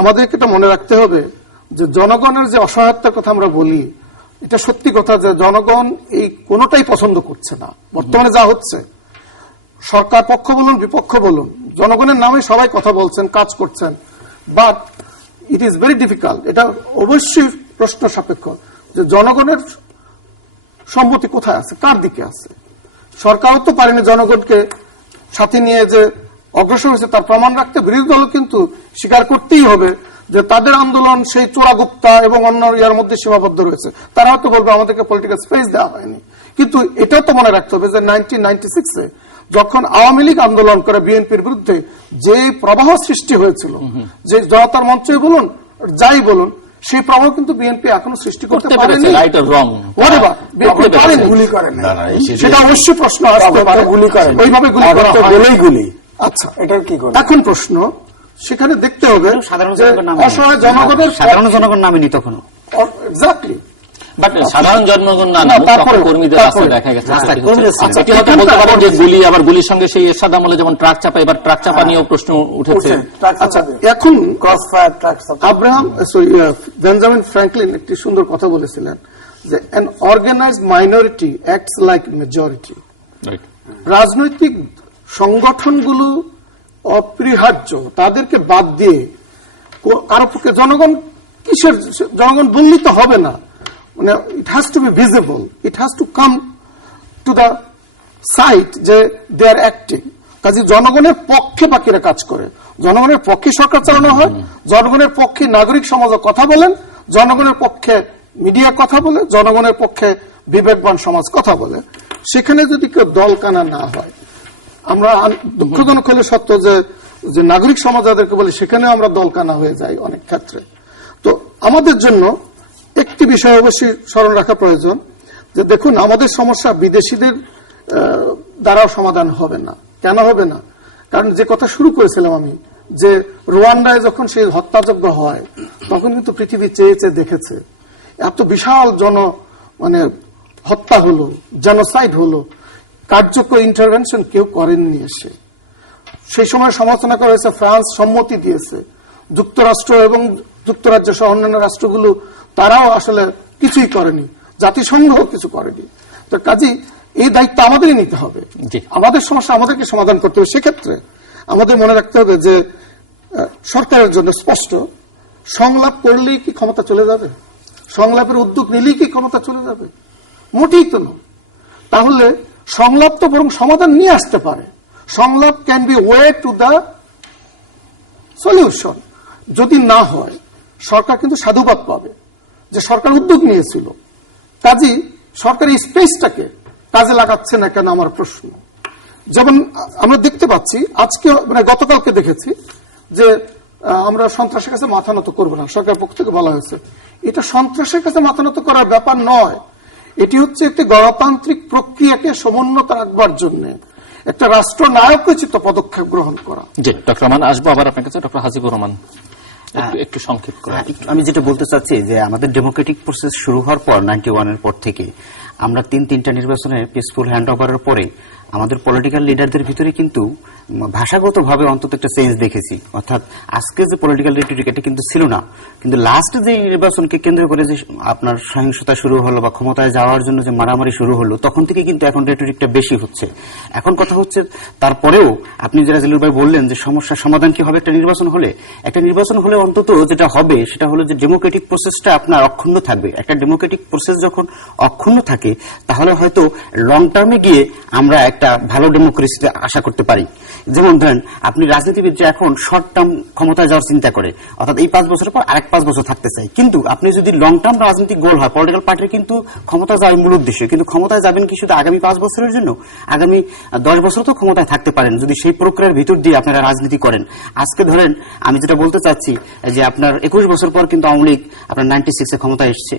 আমাদেরকে এটা মনে রাখতে হবে যে জনগণের যে অসহায়তার কথা আমরা বলি, এটা সত্যি কথা যে জনগণ এই কোনোটাই পছন্দ করছে না। বর্তমানে যা হচ্ছে, সরকার পক্ষ বলুন বিপক্ষ বলুন, জনগণের নামে সবাই কথা বলছেন, কাজ করছেন, but it is very difficult. এটা অবশ্যই প্রশ্ন সাপেক্ষ যে জনগণের সম্মতি কোথায় আছে, কার দিকে আছে। সরকারও তো পারেনি জনগণকে সাথে নিয়ে যে অগ্রসর হয়েছে তার প্রমাণ রাখতে। বিরোধী দলও কিন্তু স্বীকার করতেই হবে যে তাদের আন্দোলন সেই চোরাগুপ্তা এবং অন্য ইয়ার মধ্যে সীমাবদ্ধ রয়েছে। তারা হয়তো বলবে আমাদেরকে পলিটিক্যাল স্পেস দেওয়া হয়নি, কিন্তু এটাও তো মনে রাখতে হবে যে 1996-এ যখন আওয়ামী লীগ আন্দোলন করে বিএনপির বিরুদ্ধে যে প্রবাহ সৃষ্টি হয়েছিল, যে জনতার মঞ্চে বলুন যাই বলুন, সেই প্রবাহ কিন্তু বিএনপি এখনো সৃষ্টি করতে পারেনি। সেটা অবশ্যই প্রশ্ন আসতে পারে, ওইভাবে গুলি করা হয়। আচ্ছা, এটার কি করে এখন প্রশ্ন সেখানে দেখতে হবে অসহায় জনগণের, সাধারণ জনগণ নামেনি তখন এক্স্যাক্টলি, বাট সাধারণ জনগণ না, কর্মীদের রাস্তায় দেখা গেছে। এটি হয়তো বলতে পারেন যে গুলি, আবার গুলির সঙ্গে সেই এরশাদ আমলে যেমন ট্রাক চাপা, এবার ট্রাক চাপা নিয়েও প্রশ্ন উঠেছে। আচ্ছা, এখন বেঞ্জামিন ফ্র্যাঙ্কলিন একটি সুন্দর কথা বলেছিলেন যে an organized minority acts like majority. রাজনৈতিক সংগঠনগুলো অপরিহার্য, তাদেরকে বাদ দিয়ে কারো পক্ষে জনগণ কিসের, জনগণ বললে তো হবে না, মানে it has to be visible, it has to come to the sight যে দে আর অ্যাক্টিং। কাজে জনগণের পক্ষে বাকিরা কাজ করে, জনগণের পক্ষে সরকার চালানো হয়, জনগণের পক্ষে নাগরিক সমাজ কথা বলেন, জনগণের পক্ষে মিডিয়া কথা বলে, জনগণের পক্ষে বিবেকবান সমাজ কথা বলে। সেখানে যদি কেউ দল কানা না হয়, আমরা দুঃখজনক হলে সত্য যে নাগরিক সমাজ যাদেরকে বলে, সেখানে আমরা দল কানা হয়ে যাই অনেক ক্ষেত্রে। তো আমাদের জন্য একটি বিষয় অবশ্যই স্মরণ রাখা প্রয়োজন যে দেখুন, আমাদের সমস্যা বিদেশিদের দ্বারাও সমাধান হবে না। কেন হবে না? কারণ যে কথা শুরু করেছিলাম আমি, যে রোয়ান্ডায় যখন সেই হত্যাযজ্ঞ হয়, তখন কিন্তু পৃথিবী চেয়ে চেয়ে দেখেছে, এত বিশাল হত্যা হলো, জেনোসাইড হলো, কার্যকর ইন্টারভেনশন কেউ করেননি। এসে সেই সময় সমালোচনা করা হয়েছে, ফ্রান্স সম্মতি দিয়েছে, যুক্তরাষ্ট্র এবং যুক্তরাজ্য সহ অন্যান্য রাষ্ট্রগুলো তারাও আসলে কিছুই করেনি, জাতিসংঘ কিছু করেনি। তো কাজেই এই দায়িত্ব আমাদেরই নিতে হবে, আমাদের সমস্যা আমাদেরকে সমাধান করতে হবে। সেক্ষেত্রে আমাদের মনে রাখতে হবে যে সরকারের জন্য স্পষ্ট, সংলাপ করলেই কি ক্ষমতা চলে যাবে? সংলাপের উদ্যোগ নিলেই কি ক্ষমতা চলে যাবে? মোটেই তো নয়। তাহলে সংলাপ তো বরং সমাধান নিয়ে আসতে পারে। সংলাপ can be way to the solution. যদি না হয়, সরকার কিন্তু সাধুবাদ পাবে যে সরকার উদ্যোগ নিয়েছিল। কাজী সরকার এই স্পেসটাকে কাজে লাগাচ্ছে না কেন, আমার প্রশ্ন। যেমন আমরা দেখতে পাচ্ছি আজকে, গতকালকে দেখেছি যে আমরা সন্ত্রাসের কাছে মাথা নত করবো না, সরকার পক্ষ থেকে বলা হয়েছে। এটা সন্ত্রাসের কাছে মাথা নত করার ব্যাপার নয়, এটি হচ্ছে একটি গণতান্ত্রিক প্রক্রিয়াকে সমুন্নত রাখবার জন্য একটা রাষ্ট্রনায়কোচিত পদক্ষেপ গ্রহণ করা। জি, ডক্টর রহমান, আসবো আবার আপনার কাছে। ডক্টর হাজিবুর রহমান, একটু সংক্ষিপ্ত করে। আমি যেটা বলতে চাচ্ছি যে আমাদের ডেমোক্রেটিক প্রসেস শুরু হওয়ার পর 91-এর পর থেকে আমরা তিনটা নির্বাচনের পিসফুল হ্যান্ড ওভারের পরে আমাদের পলিটিক্যাল লিডারদের ভিতরে কিন্তু ভাষাগতভাবে অন্তত একটা চেঞ্জ দেখেছি। অর্থাৎ আজকে যে পলিটিক্যাল রেটরিক এটা কিন্তু ছিল না, কিন্তু লাস্ট যে নির্বাচনকে কেন্দ্র করে যে আপনার সহিংসতা শুরু হলো বা ক্ষমতায় যাওয়ার জন্য যে মারামারি শুরু হলো, তখন থেকে কিন্তু এখন রেটরিকটা বেশি হচ্ছে। এখন কথা হচ্ছে তারপরেও আপনি যেটা জিলুর ভাই বললেন যে সমস্যার সমাধান কি হবে একটা নির্বাচন হলে অন্তত যেটা হবে সেটা হলো যে ডেমোক্রেটিক প্রসেসটা আপনার অক্ষুণ্ণ থাকবে। একটা ডেমোক্রেটিক প্রসেস যখন অক্ষুণ্ণ থাকে তাহলে হয়তো লং টার্মে গিয়ে আমরা একটা ভালো ডেমোক্রেসিতে আশা করতে পারি। যেমন ধরেন আপনি রাজনীতিবিদ যে এখন শর্ট টার্ম ক্ষমতায় যাওয়ার চিন্তা করে, অর্থাৎ এই 5 বছরের পর আরেক 5 বছর থাকতে চাই, কিন্তু আপনি যদি লং টার্ম রাজনৈতিক গোল হয়, পলিটিক্যাল পার্টির কিন্তু ক্ষমতা যাওয়ার মূল উদ্দেশ্য, কিন্তু ক্ষমতায় যাবেন কি শুধু আগামী 5 বছরের জন্য, আগামী 10 বছর তো ক্ষমতায় থাকতে পারেন যদি সেই প্রক্রিয়ার ভিতর দিয়ে আপনারা রাজনীতি করেন। আজকে ধরেন আমি যেটা বলতে চাচ্ছি যে আপনার 21 বছর পর কিন্তু আওয়ামী লীগ আপনার 96-এ ক্ষমতায় এসছে,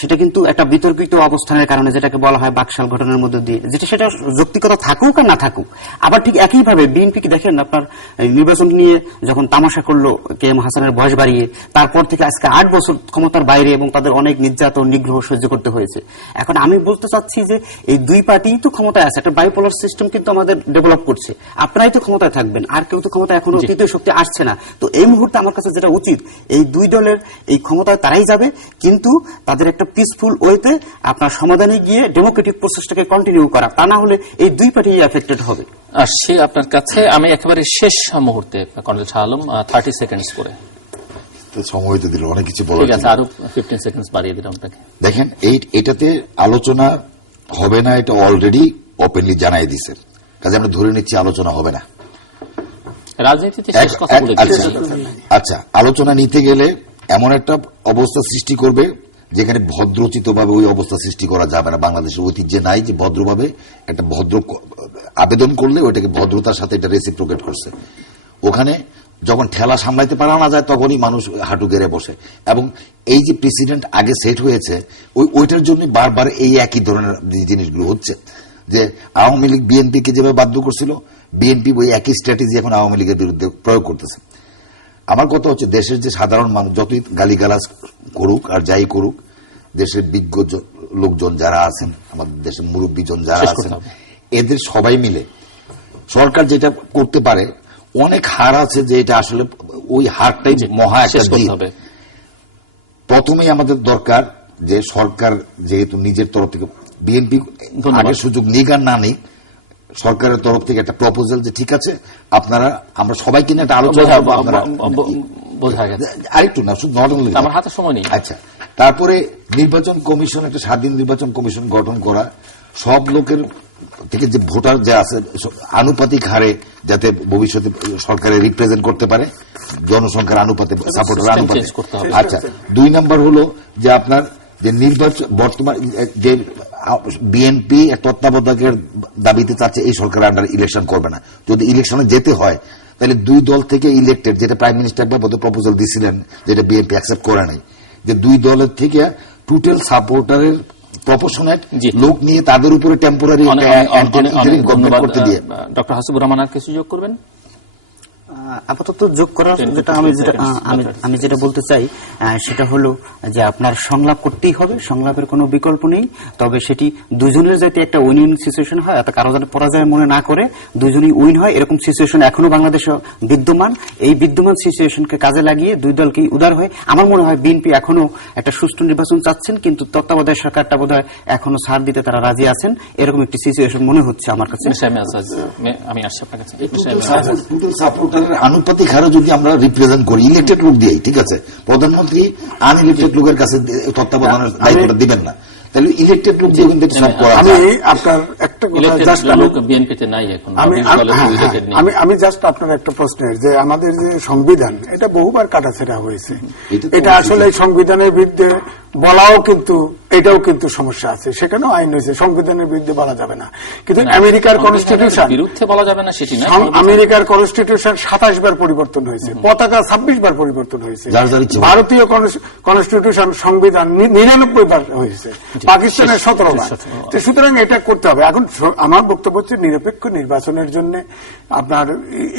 সেটা কিন্তু একটা বিতর্কিত অবস্থানের কারণে, যেটাকে বলা হয় বাকশাল ঘটনার মধ্যে দিয়ে, যেটা সেটা যৌক্তিকতা থাকুক আর না থাকুক। আবার ঠিক একইভাবে বিএনপিকে দেখেন আপনার নির্বাচন নিয়ে যখন তামাশা করলো KM হাসানের বয়স বাড়িয়ে, তারপর থেকে আজকে 8 বছর ক্ষমতার বাইরে এবং তাদের অনেক নির্যাতন নিগ্রহ সহ্য করতে হয়েছে। এখন আমি বলতে চাচ্ছি যে এই দুই পার্টি তো ক্ষমতায় আছে, একটা বাইপোলার সিস্টেম কিন্তু আমাদের ডেভেলপ করছে, আপনারাই তো ক্ষমতায় থাকবেন, আর কেউ তো ক্ষমতায় এখনো তৃতীয় শক্তি আসছে না। তো এই মুহূর্তে আমার কাছে যেটা উচিত, এই দুই দলের এই ক্ষমতায় তারাই যাবে, কিন্তু তাদের একটা পিসফুল ওয়েতে আপনার সমাধানে গিয়ে ডেমোক্রেটিক প্রসেসটাকে কন্টিনিউ করা, তা না হলে এই দুই পার্টি এফেক্টেড হবে। আর সে আপনার কাছে আমি একেবারে শেষ মুহূর্তে কর্নেল শাহ আলম 30 সেকেন্ডস করে, তো সময় তো দিল, অনেক কিছু বলার ঠিক আছে, ছিল। আরো 15 সেকেন্ডস বাড়িয়ে দিলাম আপনাকে। দেখেন এটাতে আলোচনা হবে না, এটা অলরেডি ওপেনলি জানাই দিছে, কাজে আমরা ধরে নিচ্ছি আলোচনা হবে না। রাজনীতিতে শেষ কথাগুলো আচ্ছা, আলোচনা নিতে গেলে এমন একটা অবস্থা সৃষ্টি করবে যেখানে ভদ্রোচিতভাবে ওই অবস্থা সৃষ্টি করা যাবে না। বাংলাদেশের ঐতিহ্যে নাই যে ভদ্রভাবে একটা ভদ্র আবেদন করলে ওইটাকে ভদ্রতার সাথে এটা রেসিপ্রোকেট করছে। ওখানে যখন ঠেলা সামলাইতে পারা না যায় তখনই মানুষ হাঁটু গেড়ে বসে, এবং এই যে প্রেসিডেন্ট আগে সেট হয়েছে ওইটার জন্য বারবার এই একই ধরনের জিনিসগুলো হচ্ছে, যে আওয়ামী লীগ বিএনপিকে যেভাবে বাধ্য করছিল, বিএনপি ওই একই স্ট্র্যাটেজি এখন আওয়ামী লীগের বিরুদ্ধে প্রয়োগ করতেছে। আমার কথা হচ্ছে দেশের যে সাধারণ মানুষ যতই গালিগালাজ করুক আর যাই করুক, দেশের বিজ্ঞ লোকজন যারা আছেন, আমাদের দেশের মুরব্বীজন যারা আছেন, এদের সবাই মিলে সরকার যেটা করতে পারে, অনেক হার আছে যে এটা আসলে ওই হারটাই মহা একটা দিক। প্রথমেই আমাদের দরকার যে সরকার যেহেতু নিজের তরফ থেকে, বিএনপি আগের সুযোগ নিক আর না নিক, সরকারের তরফ থেকে একটা প্রপোজাল যে ঠিক আছে আপনারা, আমরা সবাই কিনে একটা আলোচনা আরেকটু না, শুধু নট অনলি আমার হাতে সময় নেই। আচ্ছা, তারপরে নির্বাচন কমিশন, একটা স্বাধীন নির্বাচন কমিশন গঠন করা, সব লোকের থেকে যে ভোটার যে আছে আনুপাতিক হারে যাতে ভবিষ্যতে সরকারে রিপ্রেজেন্ট করতে পারে, জনসংখ্যার আনুপাতে, সাপোর্টার আনুপাতে। আচ্ছা, 2 নম্বর হলো যে আপনার যে নির্বাচন বর্তমান যে বিএনপি তত্ত্বাবধায়কের দাবিতে চাচ্ছে এই সরকার আন্ডার ইলেকশন করবে না। যদি ইলেকশনে যেতে হয় তাহলে 2 দল থেকে ইলেক্টেড, যেটা প্রাইম মিনিস্টার বাবদ প্রপোজাল দিয়েছিলেন, যেটা বিএনপি অ্যাকসেপ্ট করে নাই, যে 2 দলের থেকে টোটাল সাপোর্টারের প্রপোর্শনেট লোক নিয়ে তাদের উপরে টেম্পোরারি গভর্নমেন্ট করতে দিয়ে। ডক্টর হাসিবুর রহমান আর কিছু যোগ করবেন? আপাতত যোগ করার যেটা আমি যেটা বলতে চাই সেটা হলো যে আপনার সংলাপ করতেই হবে, সংলাপের কোনো বিকল্প নেই। তবে সেটি দুজনের যাতে একটা উইন উইন সিচুয়েশন হয়, অর্থাৎ কারো যাতে পরাজয় মনে না করে, দুজনই উইন হয়, এরকম সিচুয়েশন এখনো বাংলাদেশে বিদ্যমান। এই বিদ্যমান সিচুয়েশনকে কাজে লাগিয়ে 2 দলকেই উদার হয়। আমার মনে হয় বিএনপি এখনো একটা সুষ্ঠু নির্বাচন চাচ্ছেন, কিন্তু তত্ত্বাবধায়ক সরকারটা বোধহয় এখনো ছাড় দিতে তারা রাজি আছেন, এরকম একটি সিচুয়েশন মনে হচ্ছে আমার কাছে। আমি আসছি আপনার কাছে। আনুপাতিক হারে যদি আমরা রিপ্রেজেন্ট করি ইলেক্টেড লোক দিয়ে, ঠিক আছে, প্রধানমন্ত্রী আনইলেক্টেড লোকের কাছে তত্ত্বাবধানের দায়িত্বটা দিবেন না, তাহলে ইলেক্টেড লোক দিয়ে কিন্তু সব করা। আমি আপনার একটা বিএনপিতে নাই এখন, আমি জাস্ট আপনার একটা প্রশ্নের, যে আমাদের যে সংবিধান এটা বহুবার কাটাছেড়া হয়েছে, এটা আসলে সংবিধানের বিরুদ্ধে বলাও কিন্তু এটাও কিন্তু সমস্যা আছে, সেখানেও আইন হয়েছে, সংবিধানের বিরুদ্ধে বলা যাবে না। কিন্তু আমেরিকার কনস্টিটিউশন বিরুদ্ধে বলা যাবে না সেটি না, আমেরিকার কনস্টিটিউশন 27 বার পরিবর্তন হয়েছে, পতাকা 26 বার পরিবর্তন হয়েছে, ভারতীয় কনস্টিটিউশন সংবিধান 99 বার হয়েছে, পাকিস্তানের 17 বার। সুতরাং এটা করতে হবে। এখন আমার বক্তব্য হচ্ছে নিরপেক্ষ নির্বাচনের জন্য আপনার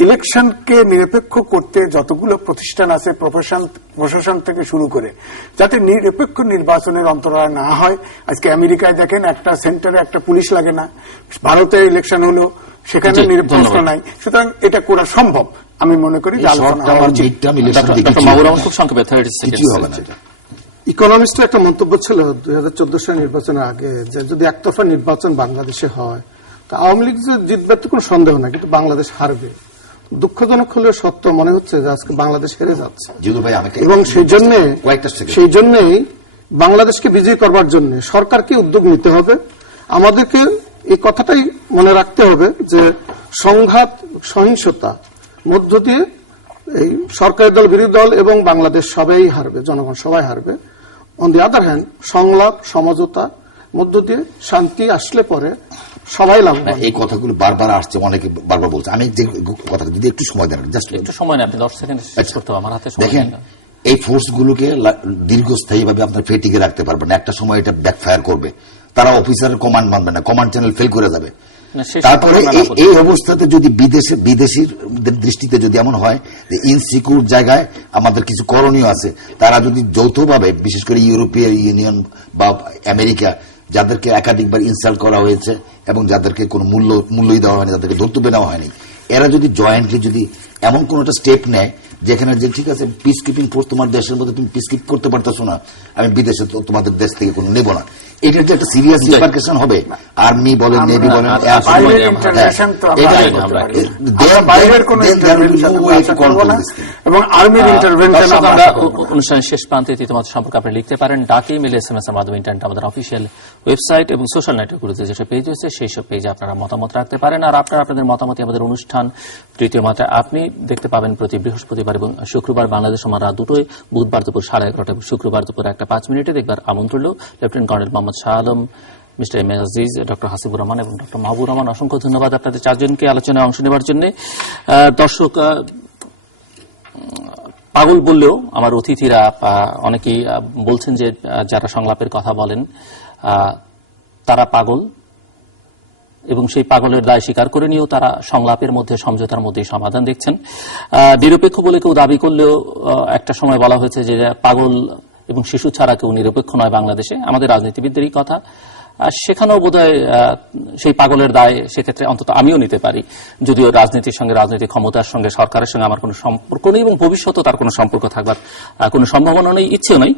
ইলেকশনকে নিরপেক্ষ করতে যতগুলো প্রতিষ্ঠান আছে, প্রশাসন থেকে শুরু করে, যাতে নিরপেক্ষ নির্বাচনের অন্তরায় না হয়। আজকে আমেরিকায় দেখেন একটা সেন্টারে একটা পুলিশ লাগে না, ভারতে ইলেকশন হলো সেখানে নির্বাচন নাই, সুতরাং এটা করা সম্ভব। আমি মনে করি যে আলোচনা হওয়া উচিত। খুব সংক্ষেপে 30 সেকেন্ড। ইকোনমিস্টের একটা মন্তব্য ছিল 2014 সালের নির্বাচনের আগে যে যদি একতরফা নির্বাচন বাংলাদেশে হয় তা আওয়ামী লীগ যে জিতবে তো কোনো সন্দেহ না, কিন্তু বাংলাদেশ হারবে। দুঃখজনক হলেও সত্য মনে হচ্ছে যে আজকে বাংলাদেশ হেরে যাচ্ছে, এবং সেই জন্যই বাংলাদেশকে বিজয়ী করবার জন্য সরকারকে উদ্যোগ নিতে হবে। আমাদেরকে এই কথাটাই মনে রাখতে হবে যে সংঘাত, সহিংসতা মধ্য দিয়ে এই সরকারি দল, বিরোধী দল এবং বাংলাদেশ সবাই হারবে, জনগণ সবাই হারবে। অন দি আদার হ্যান্ড সংলাপ, সমঝোতা মধ্য দিয়ে শান্তি আসলে পরে সবাই লাভবান। এই কথাগুলো বারবার আসছে, অনেকে বারবার বলছে। আমি যে কথা যদি একটু সময় দেন, জাস্ট একটু সময় নেই, আপনি 10 সেকেন্ড শেষ করতে হবে, আমার হাতে সময় দেখেন, নেই। এই ফোর্সগুলোকে দীর্ঘস্থায়ীভাবে আপনার ফেটিকে রাখতে পারবেন না, একটা সময় এটা ব্যাকফায়ার করবে, তারা অফিসারের কমান্ড মানবে না, কমান্ড চ্যানেল ফেল করে যাবে। তারপরে এই অবস্থাতে যদি বিদেশির দৃষ্টিতে যদি এমন হয় যে ইনসিকিউর জায়গায় আমাদের কিছু করণীয় আছে, তারা যদি যৌথভাবে, বিশেষ করে ইউরোপীয় ইউনিয়ন বা আমেরিকা, যাদেরকে একাধিকবার ইনসাল্ট করা হয়েছে এবং যাদেরকে কোনো মূল্যই দেওয়া হয়নি, যাদেরকে ধর্তব্য নেওয়া হয়নি, এরা যদি জয়েন্টলি যদি এমন কোন একটা স্টেপ নেয় যেখানে যে ঠিক আছে পিস কিপিং ফোর্স তোমার দেশের মধ্যে তুমি পিস কিপ করতে পারতেছো না, আমি বিদেশে তোমাদের দেশ থেকে কোনো নেব না, এটার যে একটা সিরিয়াস রিপারকেশন হবে। আর্মি বলেন, নেভি বলেন, অনুষ্ঠানের শেষ প্রান্তে তোমাদের সম্পর্কে আপনি লিখতে পারেন ডাকে ইমেল, SMS এর মাধ্যমে, ইন্টারনেট, আমাদের অফিসিয়াল ওয়েবসাইট এবং সোশ্যাল নেটওয়ার্কগুলোতে যেসব পেজ রয়েছে সেই সব পেজে আপনারা মতামত রাখতে পারেন। আর আপনারা আপনাদের মতামত আমাদের অনুষ্ঠান তৃতীয় মাত্রায় আপনি দেখতে পাবেন প্রতি বৃহস্পতিবার এবং শুক্রবার বাংলাদেশ সময় রাত 2টায়, বুধবার দুপুর 11:30 এবং শুক্রবার দুপুর 1:05 দেখবার আমন্ত্রণ রইল। Lieutenant colonel Mohammad Shah Alam, mister M A Aziz, doctor Hasibur Rahman এবং ডক্টর মাহবুর রহমান, অসংখ্য ধন্যবাদ আপনাদের চারজনকে আলোচনায় অংশ নেবার জন্য। দর্শক, পাগল বললেও আমার অতিথিরা অনেকেই বলছেন যে যারা সংলাপের কথা বলেন তারা পাগল, এবং সেই পাগলের দায় স্বীকার করে নিয়েও তারা সংলাপের মধ্যে, সমঝোতার মধ্যে সমাধান দেখছেন। নিরপেক্ষ বলে কেউ দাবি করলেও একটা সময় বলা হয়েছে যে পাগল এবং শিশু ছাড়া কেউ নিরপেক্ষ নয় বাংলাদেশে, আমাদের রাজনীতিবিদদেরই কথা। সেখানেও বোধহয় সেই পাগলের দায় সেক্ষেত্রে অন্তত আমিও নিতে পারি, যদিও রাজনীতির সঙ্গে, রাজনৈতিক ক্ষমতার সঙ্গে, সরকারের সঙ্গে আমার কোনো সম্পর্ক নেই এবং ভবিষ্যতেও তার কোনো সম্পর্ক থাকবার কোনো সম্ভাবনা নেই, ইচ্ছেও নেই।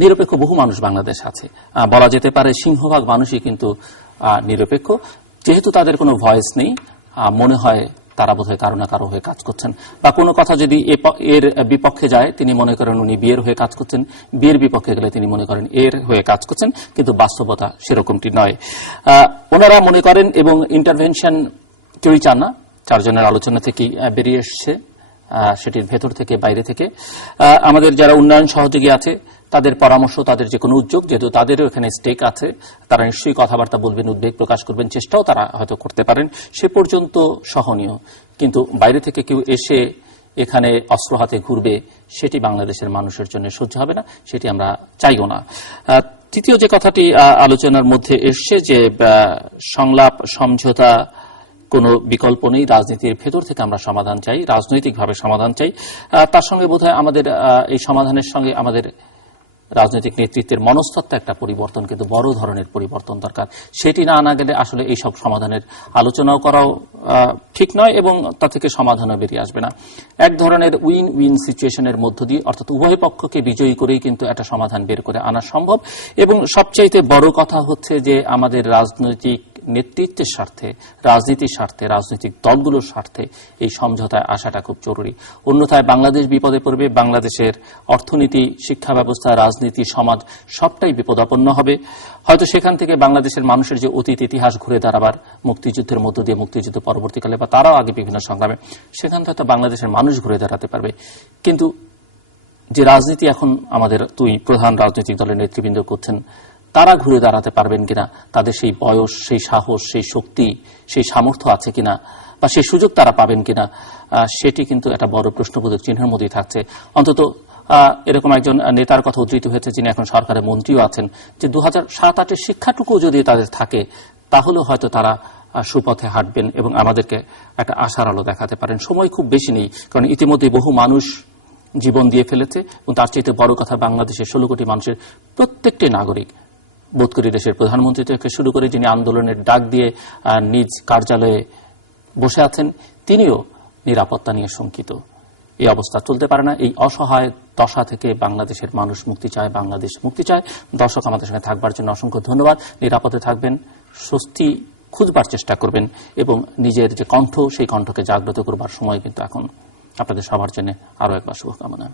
নিরপেক্ষ বহু মানুষ বাংলাদেশ আছে, বলা যেতে পারে সিংহভাগ মানুষই কিন্তু নিরপেক্ষ। যেহেতু তাদের কোনো ভয়েস নেই, মনে হয় তারা বোধহয় কারো না কারো হয়ে কাজ করছেন, বা কোনো কথা যদি এর বিপক্ষে যায় তিনি মনে করেন উনি বিয়ের হয়ে কাজ করছেন, বিয়ের বিপক্ষে গেলে তিনি মনে করেন এর হয়ে কাজ করছেন, কিন্তু বাস্তবতা সেরকমটি নয়। ওনারা মনে করেন এবং ইন্টারভেনশন কেউই চান না, চারজনের আলোচনা থেকেই বেরিয়ে এসছে, সেটির ভেতর থেকে, বাইরে থেকে। আমাদের যারা উন্নয়ন সহযোগী আছে তাদের পরামর্শ, তাদের যে কোনো উদ্যোগ, যেহেতু তাদেরও এখানে স্টেক আছে, তারা নিশ্চয়ই কথাবার্তা বলবেন, উদ্বেগ প্রকাশ করবেন, চেষ্টাও তারা হয়তো করতে পারেন, সে পর্যন্ত সহনীয়। কিন্তু বাইরে থেকে কেউ এসে এখানে অস্ত্র হাতে ঘুরবে, সেটি বাংলাদেশের মানুষের জন্য সহ্য হবে না, সেটি আমরা চাইও না। তৃতীয় যে কথাটি আলোচনার মধ্যে এসছে যে সংলাপ, সমঝোতা কোনো বিকল্প নেই, রাজনীতির ভেতর থেকে আমরা সমাধান চাই, রাজনৈতিকভাবে সমাধান চাই। তার সঙ্গে বোধহয় আমাদের এই সমাধানের সঙ্গে আমাদের রাজনৈতিক নেতৃত্বের মনস্তত্ত্ব একটা পরিবর্তন, কিন্তু বড় ধরনের পরিবর্তন দরকার। সেটি না আনা গেলে আসলে এই সব সমাধানের আলোচনাও করাও ঠিক নয় এবং তা থেকে সমাধানও বেরিয়ে আসবে না। এক ধরনের উইন উইন সিচুয়েশনের মধ্য দিয়ে, অর্থাৎ উভয় পক্ষকে বিজয়ী করেই কিন্তু একটা সমাধান বের করে আনা সম্ভব। এবং সবচাইতে বড় কথা হচ্ছে যে আমাদের রাজনৈতিক নেতৃত্বের স্বার্থে, রাজনীতির স্বার্থে, রাজনৈতিক দলগুলোর স্বার্থে এই সমঝোতায় আসাটা খুব জরুরি। অন্যথায় বাংলাদেশ বিপদে পড়বে, বাংলাদেশের অর্থনীতি, শিক্ষা ব্যবস্থা, রাজনীতি, সমাজ সবটাই বিপদাপন্ন হবে। হয়তো সেখান থেকে বাংলাদেশের মানুষের যে অতীত ইতিহাস ঘুরে দাঁড়াবার, মুক্তিযুদ্ধের মধ্য দিয়ে, মুক্তিযুদ্ধ পরবর্তীকালে বা তারাও আগে বিভিন্ন সংগ্রামে, সেখান থেকে হয়তো বাংলাদেশের মানুষ ঘুরে দাঁড়াতে পারবে। কিন্তু যে রাজনীতি এখন আমাদের দুই প্রধান রাজনৈতিক দলের নেতৃবৃন্দ করছেন, তারা ঘুরে দাঁড়াতে পারবেন কিনা, তাদের সেই বয়স, সেই সাহস, সেই শক্তি, সেই সামর্থ্য আছে কিনা, বা সেই সুযোগ তারা পাবেন কিনা, সেটি কিন্তু একটা বড় প্রশ্নবোধক চিহ্নের মধ্যেই থাকছে। অন্তত এরকম একজন নেতার কথা উদ্ধৃত হয়েছে, যিনি এখন সরকারের মন্ত্রীও আছেন, যে 2007-08 শিক্ষাটুকু যদি তাদের থাকে তাহলে হয়তো তারা সুপথে হাঁটবেন এবং আমাদেরকে একটা আশার আলো দেখাতে পারেন। সময় খুব বেশি নেই, কারণ ইতিমধ্যে বহু মানুষ জীবন দিয়ে ফেলেছে এবং তার চাইতে বড় কথা বাংলাদেশের 16 কোটি মানুষের প্রত্যেকটি নাগরিক, বোধ করি দেশের প্রধানমন্ত্রী থেকে শুরু করে যিনি আন্দোলনের ডাক দিয়ে নিজ কার্যালয়ে বসে আছেন, তিনিও নিরাপত্তা নিয়ে শঙ্কিত। এই অবস্থা চলতে পারে না। এই অসহায় দশা থেকে বাংলাদেশের মানুষ মুক্তি চায়, বাংলাদেশ মুক্তি চায়। দর্শক, আমাদের সঙ্গে থাকবার জন্য অসংখ্য ধন্যবাদ। নিরাপদে থাকবেন, স্বস্তি খুঁজবার চেষ্টা করবেন এবং নিজের যে কণ্ঠ, সেই কণ্ঠকে জাগ্রত করবার সময় কিন্তু এখন। আপনাদের সবার জন্য আরো একবার শুভকামনা।